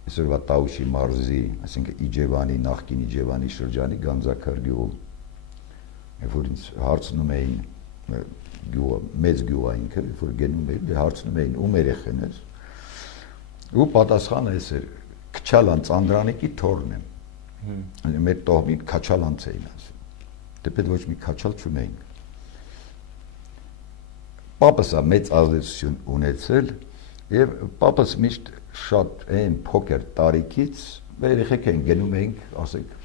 այսօրվա Տաուշի մարզի, այսինքն Իջևանի, նախկին Իջևանի շրջանի Գանձակար գյուղում։ Երբ որ ինձ հարցնում էին գյուղը, մեծ գյուղ է ինքը, երբ որ գնում էի, հարցնում էին ում երեխան ես։ Ու պատասխանը էս էր, Քչալան Ծանդրանիկի թոռն եմ։ Մեր տոհմին Քաչալանց էին ասում։ Դեպետ ոչ մի Քաչալ չունեինք։ Պապս ա մեծ ազդեցություն ունեցել եւ պապս միշտ շատ այն փոքր տարիքից երեխեք են գնում էինք, ասենք,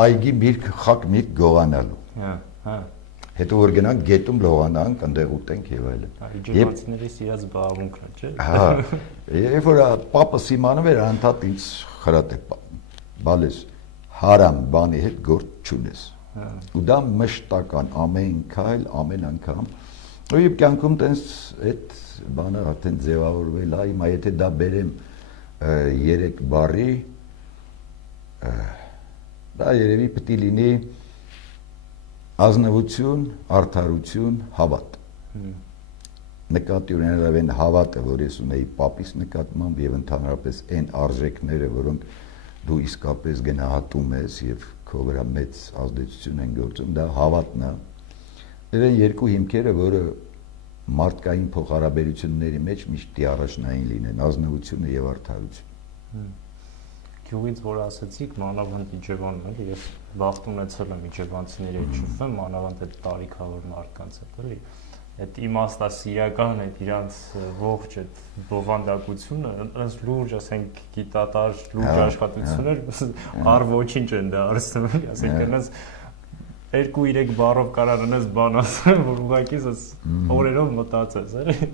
այգի միրգ, խակ միրգ գողանալու։ Հետո որ գնանք գետում լողանանք, այնտեղ ուտենք եւ այլն։ Իջևանցիների սիրած զբաղմունքն է, չէ՞։ Հա, երբ որ պապս իմանում էր, անդադ ինձ խրատ է բալես հարամ բանի հետ գործ չունես։ Ու դա մշտական ամեն քայլ, ամեն անգամ։ Ու իմ կյանքում տենց այդ բանը արդեն ձևավորվել է, հիմա եթե դա բերեմ 3 բառի, դա երևի պետք է լինի ազնվություն, արդարություն, հավատ։ Նկատի ունենալով այն հավատը, որ ես ունեի պապիս նկատմամբ եւ ընդհանրապես այն արժեքները, որոնք դու իսկապես գնահատում ես եւ քո վրա մեծ ազդեցություն են գործում, դա հավատն է։ Եվ այն երկու հիմքերը, որը մարդկային փոխհարաբերությունների մեջ միշտ առաջնային լինեն, ազնվությունը եւ արդարությունը։ Գյուղից որ ասացիք, մանավանդ Իջևանն է, ես բախտ ունեցել եմ իջևանցիների հետ շփվել, մանավանդ այդ տարիքավոր մարդկանց հետ, էլի։ Այդ իմաստասիրական այդ իրանց ողջ այդ բովանդակությունը, ըստ լուրջ, ասենք, գիտատար լուրջ աշխատություններ, առ ոչինչ են դա արստում, ասենք, այնպես 2-3 բառով կարող անես բան ասել, որ ուղղակի օրերով մտածես, էլի։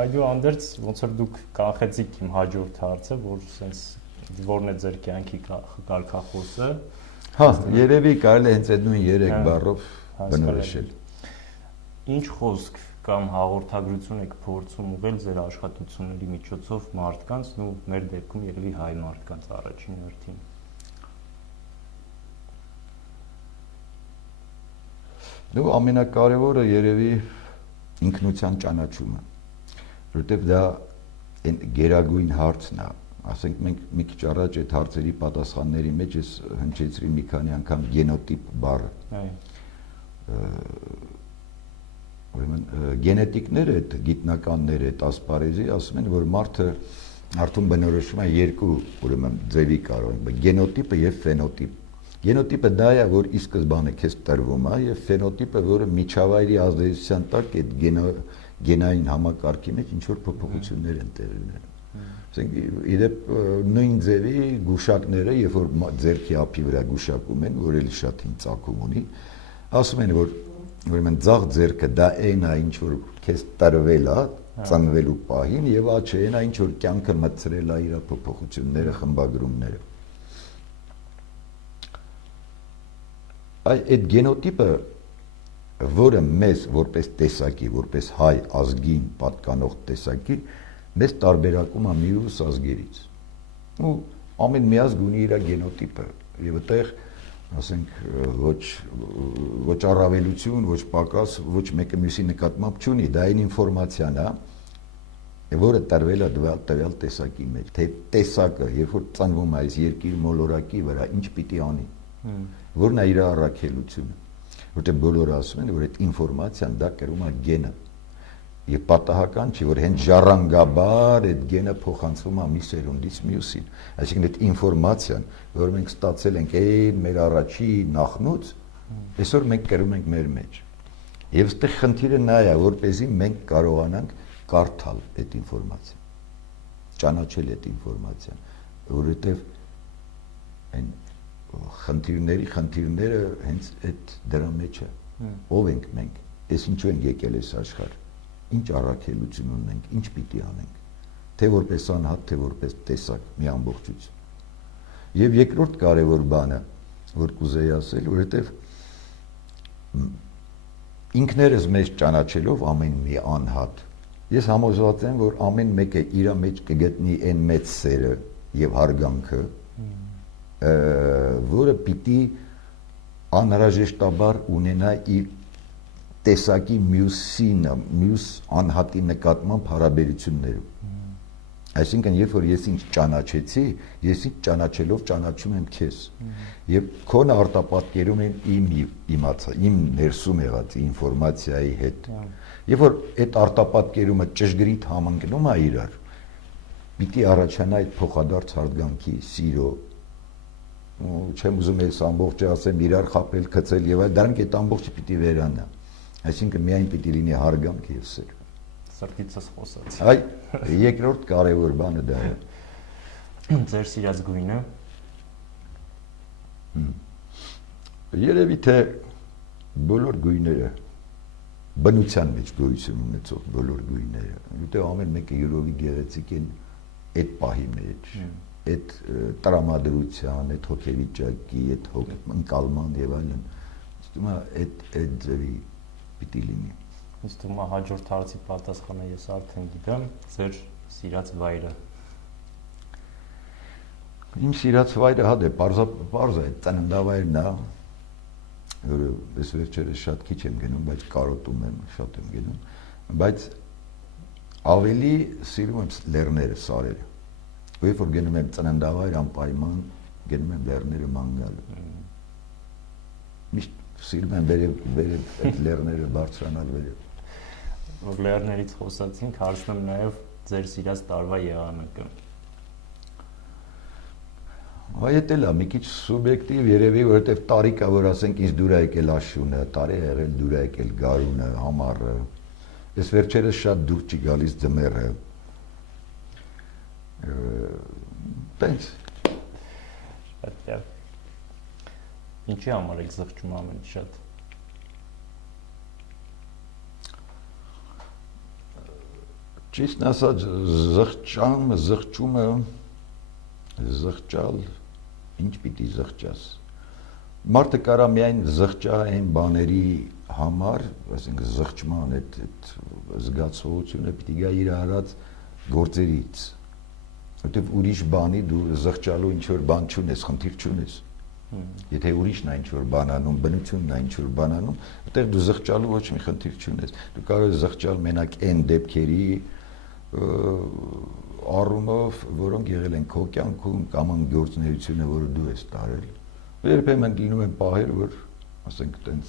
Այդուհանդերձ ոնց որ դուք կանխեցիք իմ հաջորդ հարցը, որ sense որն է ձեր կյանքի կարգախոսը։ Հա, երևի կարելի է հենց այդ նույն 3 բառով բնորոշել։ Ինչ խոսք կամ հաղորդագրություն եք փորձում ուղղել ձեր աշխատությունների միջոցով մարդկանց, ու մեր դեպքում երևի հայ մարդկանց առաջին հերթին։ Դու ամենակարևորը երևի ինքնության ճանաչումը, որովհետև դա այն գերագույն հարցն է։ Ասենք մենք մի քիչ առաջ այդ հարցերի պատասխանների մեջ ես հնչեցրի մի քանի անգամ գենոտիպ բառը։ Ուրեմն գենետիկները, այդ գիտնականները, այդ ասպարեզի ասում են, որ մարդուն բնորոշում է երկու, ուրեմն ձևի կարող, գենոտիպը եւ ֆենոտիպ։ Գենոտիպը դա է, որ ի սկզբանե քեզ տրվում է, եւ ֆենոտիպը, որը միջավայրի ազդեցության տակ այդ գենային համակարգի մեջ ինչ որ փոփոխություններ են տեղի ունենում։ Ասենք, իդեպ նույն ձևի գուշակները, երբ որ ձեռքի ափի վրա գուշակում են, որ էլի շատ հին ծագում ունի, ասում են, որ ուրեմն ձախ ձեռքը դա այն է, ինչ որ քեզ տրվել է ծնվելու պահին, եւ աչը այն է, ինչ որ կյանքը մտցրել է իր փոփոխությունները, խմբագրումները։ Այդ գենոտիպը, որը մեզ որպես տեսակի, որպես հայ ազգին պատկանող տեսակի, մեզ տարբերակում է մյուս ազգերից։ Ու ամեն մի ազգ ունի իր գենոտիպը, եւ այդտեղ, ասենք, ոչ առավելություն, ոչ պակաս, ոչ մեկը մյուսի նկատմամբ չունի, դա այն ինֆորմացիան է, որը տրվել է տվյալ տեսակի մեջ, թե տեսակը, երբ որ ծնվում է այս երկիր մոլորակի վրա, ինչ պիտի անի, որն է իր առաքելությունը, որտեղ բոլորը ասում են, որ այդ ինֆորմացիան դա կրում է գենը, Եվ պատահական չի, որ հենց ժառանգաբար այդ գենը փոխանցվում է մի սերունդից մյուսին։ Այսինքն այդ ինֆորմացիան, որ մենք ստացել ենք այն մեր առաջի նախնուց, այսօր մենք կրում ենք մեր մեջ։ Եվ այստեղ խնդիրը նա է, որպեսզի մենք կարողանանք կարդալ այդ ինֆորմացիան, ճանաչել այդ ինֆորմացիան, որովհետև այն խնդիրները հենց այդ դրա մեջ է։ Ով ենք մենք, ես ինչու ենք եկել այս աշխարհ, ինչ առաքելություն ունենք, ինչ պիտի անենք, թե որպես անհատ, թե որպես տեսակ, մի ամբողջություն։ Եվ երկրորդ կարևոր բանը, որ կուզեի ասել, որովհետև ինքներս մեզ ճանաչելով ամեն մի անհատ, ես համոզված եմ, որ ամեն մեկը իր մեջ կգտնի այն մեծ սերը եւ հարգանքը, որը պիտի անհրաժեշտաբար ունենա իր տեսակի մյուս անհատի նկատմամբ հարաբերություններում։ Այսինքն, երբ որ ես ինձ ճանաչեցի, ես ինձ ճանաչելով ճանաչում եմ քեզ։ Եվ քոնը արտապատկերում եմ իմ ներսում եղած ինֆորմացիայի հետ։ Երբ որ այդ արտապատկերումը ճշգրիտ համընկնում է իրար, պիտի առաջանա այդ փոխադարձ հարգանքի, սիրո, չեմ ուզում այս ամբողջը ասեմ իրար խապել, գցել եւ այլ, դրանք այդ ամբողջը պիտի վերանա։ Այսինքն միայն պիտի լինի հարգանք եւ սեր։ Սրտիցս խոսած։ Այ երկրորդ կարևոր բանը դա է։ Ձեր սիրած գույնը։ Երևի թե բոլոր գույները բնության մեջ գոյություն ունեցող բոլոր գույները, որտեղ ամեն մեկը յուրովի գեղեցիկ են այդ պահի մեջ, այդ տրամադրության, այդ հոգեվիճակի, այդ ընկալման եւ այլն։ Իստում է այդ ձևի պիտի լինի։ Ինձ թվում է հաջորդ հարցի պատասխանը ես արդեն գիտեմ, ձեր սիրած վայրը։ Իմ սիրած վայրը հա դե պարզ է, ծննդավայրն է, որը ես վերջերս շատ քիչ եմ գնում, բայց կարոտում եմ, շատ եմ գնում, բայց ավելի սիրում եմ լեռները, սարերը։ Երբ որ գնում եմ ծննդավայր անպայման գնում եմ լեռները ման գալ։ Միշտ սիրում եմ վերև այդ լեռները բարձրանալ վերև։ Որ լեռներից խոսացինք, հարցնեմ նաև ձեր սիրած տարվա եղանակը։ Այդ էլ է մի քիչ սուբյեկտիվ երևի, որովհետև տարի կա, որ ասենք ինձ դուր է եկել աշունը, տարի է եղել դուր է եկել գարունը, համառը։ Ես վերջերս շատ դուր չի գալիս ձմեռը։ Տենց։ Շատ լավ։ Ինչի համար եք զղջում ամեն շատ։ Ճիշտն ասած զղջալ, ինչ պիտի զղջաս։ Մարդը կարա միայն զղջա այն բաների համար, ասենք զղջման այդ զգացողությունը պիտի գա իր արած գործերից։ Որտեվ ուրիշ բանի դու զղջալու ինչ որ բան չունես, խնդիր չունես։ Եթե ուրիշն է ինչ որ բան անում, բնությունն է ինչ որ բան անում, այդտեղ դու զղջալու ոչ մի խնդիր չունես։ Դու կարող ես զղջալ մենակ այն դեպքերի առումով, որոնք եղել են քո կյանքում կամ այն գործունեությունը, որը դու ես տարել։ Երբեմն լինում են պահեր, որ ասենք տենց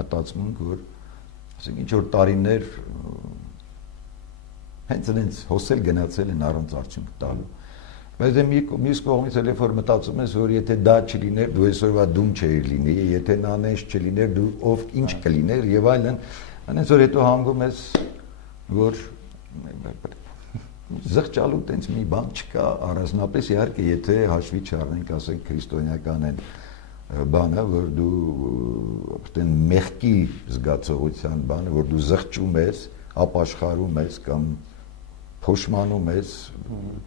մտածմունք, որ ասենք ինչ որ տարիներ հենց այնց հոսել գնացել են առանց արդյունք տալու։ Բայց մյուս կողմից էլ որ մտածում ես, որ եթե դա չլիներ, դու այսօրվա դում չէիր լինի, եթե նա նենց չլիներ, դու ով ինչ կլիներ եւ այլն, այնպես որ հետո հանգում ես, որ զղջալու տենց մի բան չկա, առանձնապես իհարկե եթե հաշվի չառնենք, ասենք քրիստոնեական այն բանը, որ դու այդեն մեղքի զգացողության բանը, որ դու զղջում ես, ապաշխարում ես կամ փոշմանում ես,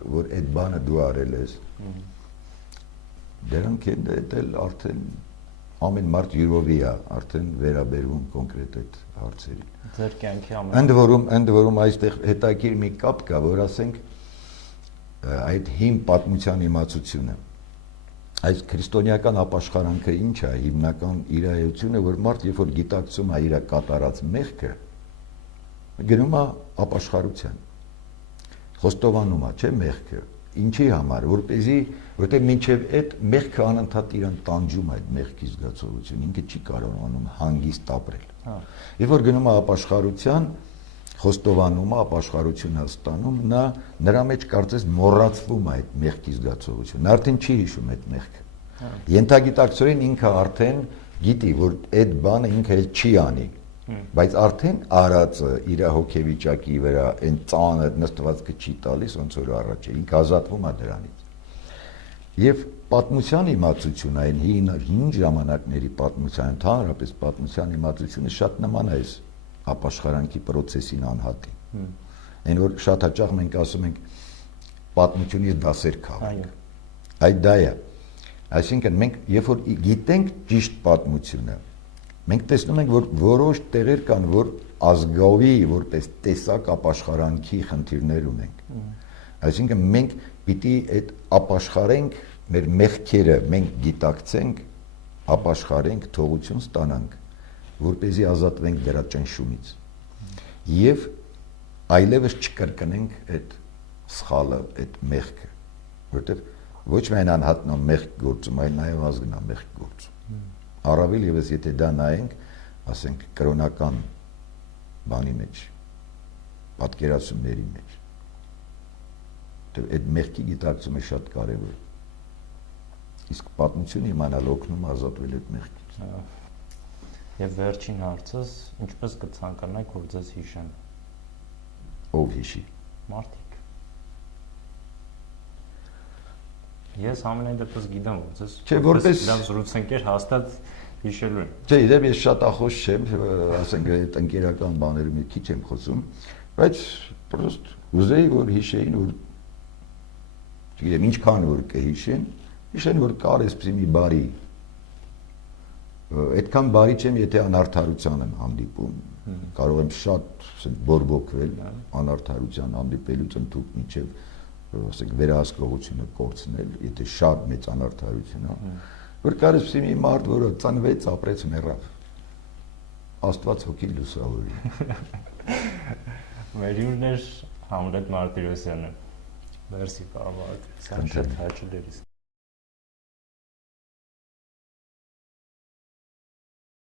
որ այդ բանը դու արել ես։ Դրանք էլ արդեն ամեն մարդ յուրովի է արդեն վերաբերվում կոնկրետ այդ հարցերի։ Ձեր կյանքի Ընդ որում այստեղ հետաքրքիր մի կապ կա, որ ասենք այդ հիմ պատմության իմացությունը, այս քրիստոնեական ապաշխարանքը ինչ է, հիմնական իրայությունը, որ մարդ երբ որ գիտակցում է իր կատարած մեղքը, գնում է ապաշխարության, խոստովանում է, չէ՞ մեղքը, ինչի համար, որտեղ մինչև այդ մեղքը անընդհատ իրան տանջում է այդ մեղքի զգացողությունը, ինքը չի կարողանում հանգիստ ապրել։ Երբ որ գնում է ապաշխարության, խոստովանում է, ապաշխարություն է ստանում, նրա մեջ կարծես մոռացվում է այդ մեղքի զգացողությունը։ Նա արդեն չի հիշում այդ մեղքը։ Ենթագիտակցորեն ինքը արդեն գիտի, որ այդ բանը ինքը էլ չի անի, բայց արդեն արածը իր հոգեվիճակի վրա այն ծանր նստվածքը չի տալիս, ոնց որ առաջ է, ինքը ազատվում է դրանից։ Եվ պատմության իմացությունը, այն հին ժամանակների պատմության, ընդհանրապես պատմության իմացությունը շատ նման է այս ապաշխարանքի process-ին անհատի։ Այն որ շատ հաճախ մենք ասում ենք պատմությունից դասեր քաղենք։ Այդ դա է։ Այսինքն մենք երբ որ գիտենք ճիշտ պատմությունը, մենք տեսնում ենք, որ որոշ տեղեր կան, որ ազգովի որպես տեսակ ապաշխարանքի խնդիրներ ունենք։ Այսինքն մենք պիտի այդ ապաշխարենք մեր մեղքերը, մենք գիտակցենք, ապաշխարենք, թողություն ստանանք, որպեսզի ազատվենք դրա ճնշումից։ Եվ այլևս չկրկնենք այդ սխալը, այդ մեղքը, որտեղ ոչ միայն անհատն է մեղք գործում, այլ նաև ազգն է մեղք գործում։ Առավել ևս եթե դա նայենք, ասենք կրոնական բանի մեջ, պատկերացումների մեջ։ Այդ մեղքի գիտակցումը շատ կարևոր է։ Իսկ պատմությունը իմանալ օգնում ազատվել այդ մեղքից։ Եվ վերջին հարցս, ինչպես կցանկանայիք, որ ձեզ հիշեն։ Ով հիշի։ Մարդիկ։ Ես ամենայն դեպս գիտեմ, որ ձեզ չէ, որպես դրանց զրուցենքեր հաստատ հիշելու են։ Չէ, իդեպ ես շատ ախոս չեմ, ասենք այդ ընկերական բաները մի քիչ եմ խոսում, բայց պրոստ ուզեի որ հիշեին, որ չգիտեմ ինչքան որ կհիշեն, հիշեն որ կար էսպիսի մի բարի։ Այդքան բարի չեմ, եթե անարդարության եմ հանդիպում, կարող եմ շատ բորբոքվել անարդարության հանդիպելուց ընդհուպ մինչև ասենք վերահսկողությունը կորցնել, եթե շատ մեծ անարդարություն է, որ կար էսպիսի մի մարդ, որը ծնվեց, ապրեց, մեռավ։ Աստված հոգի լուսավորի։ Մեր հյուրն էր Համլետ Մարտիրոսյանը։ Մերսի, պարոն Մարտիրոսյան, շատ հաճելի էր։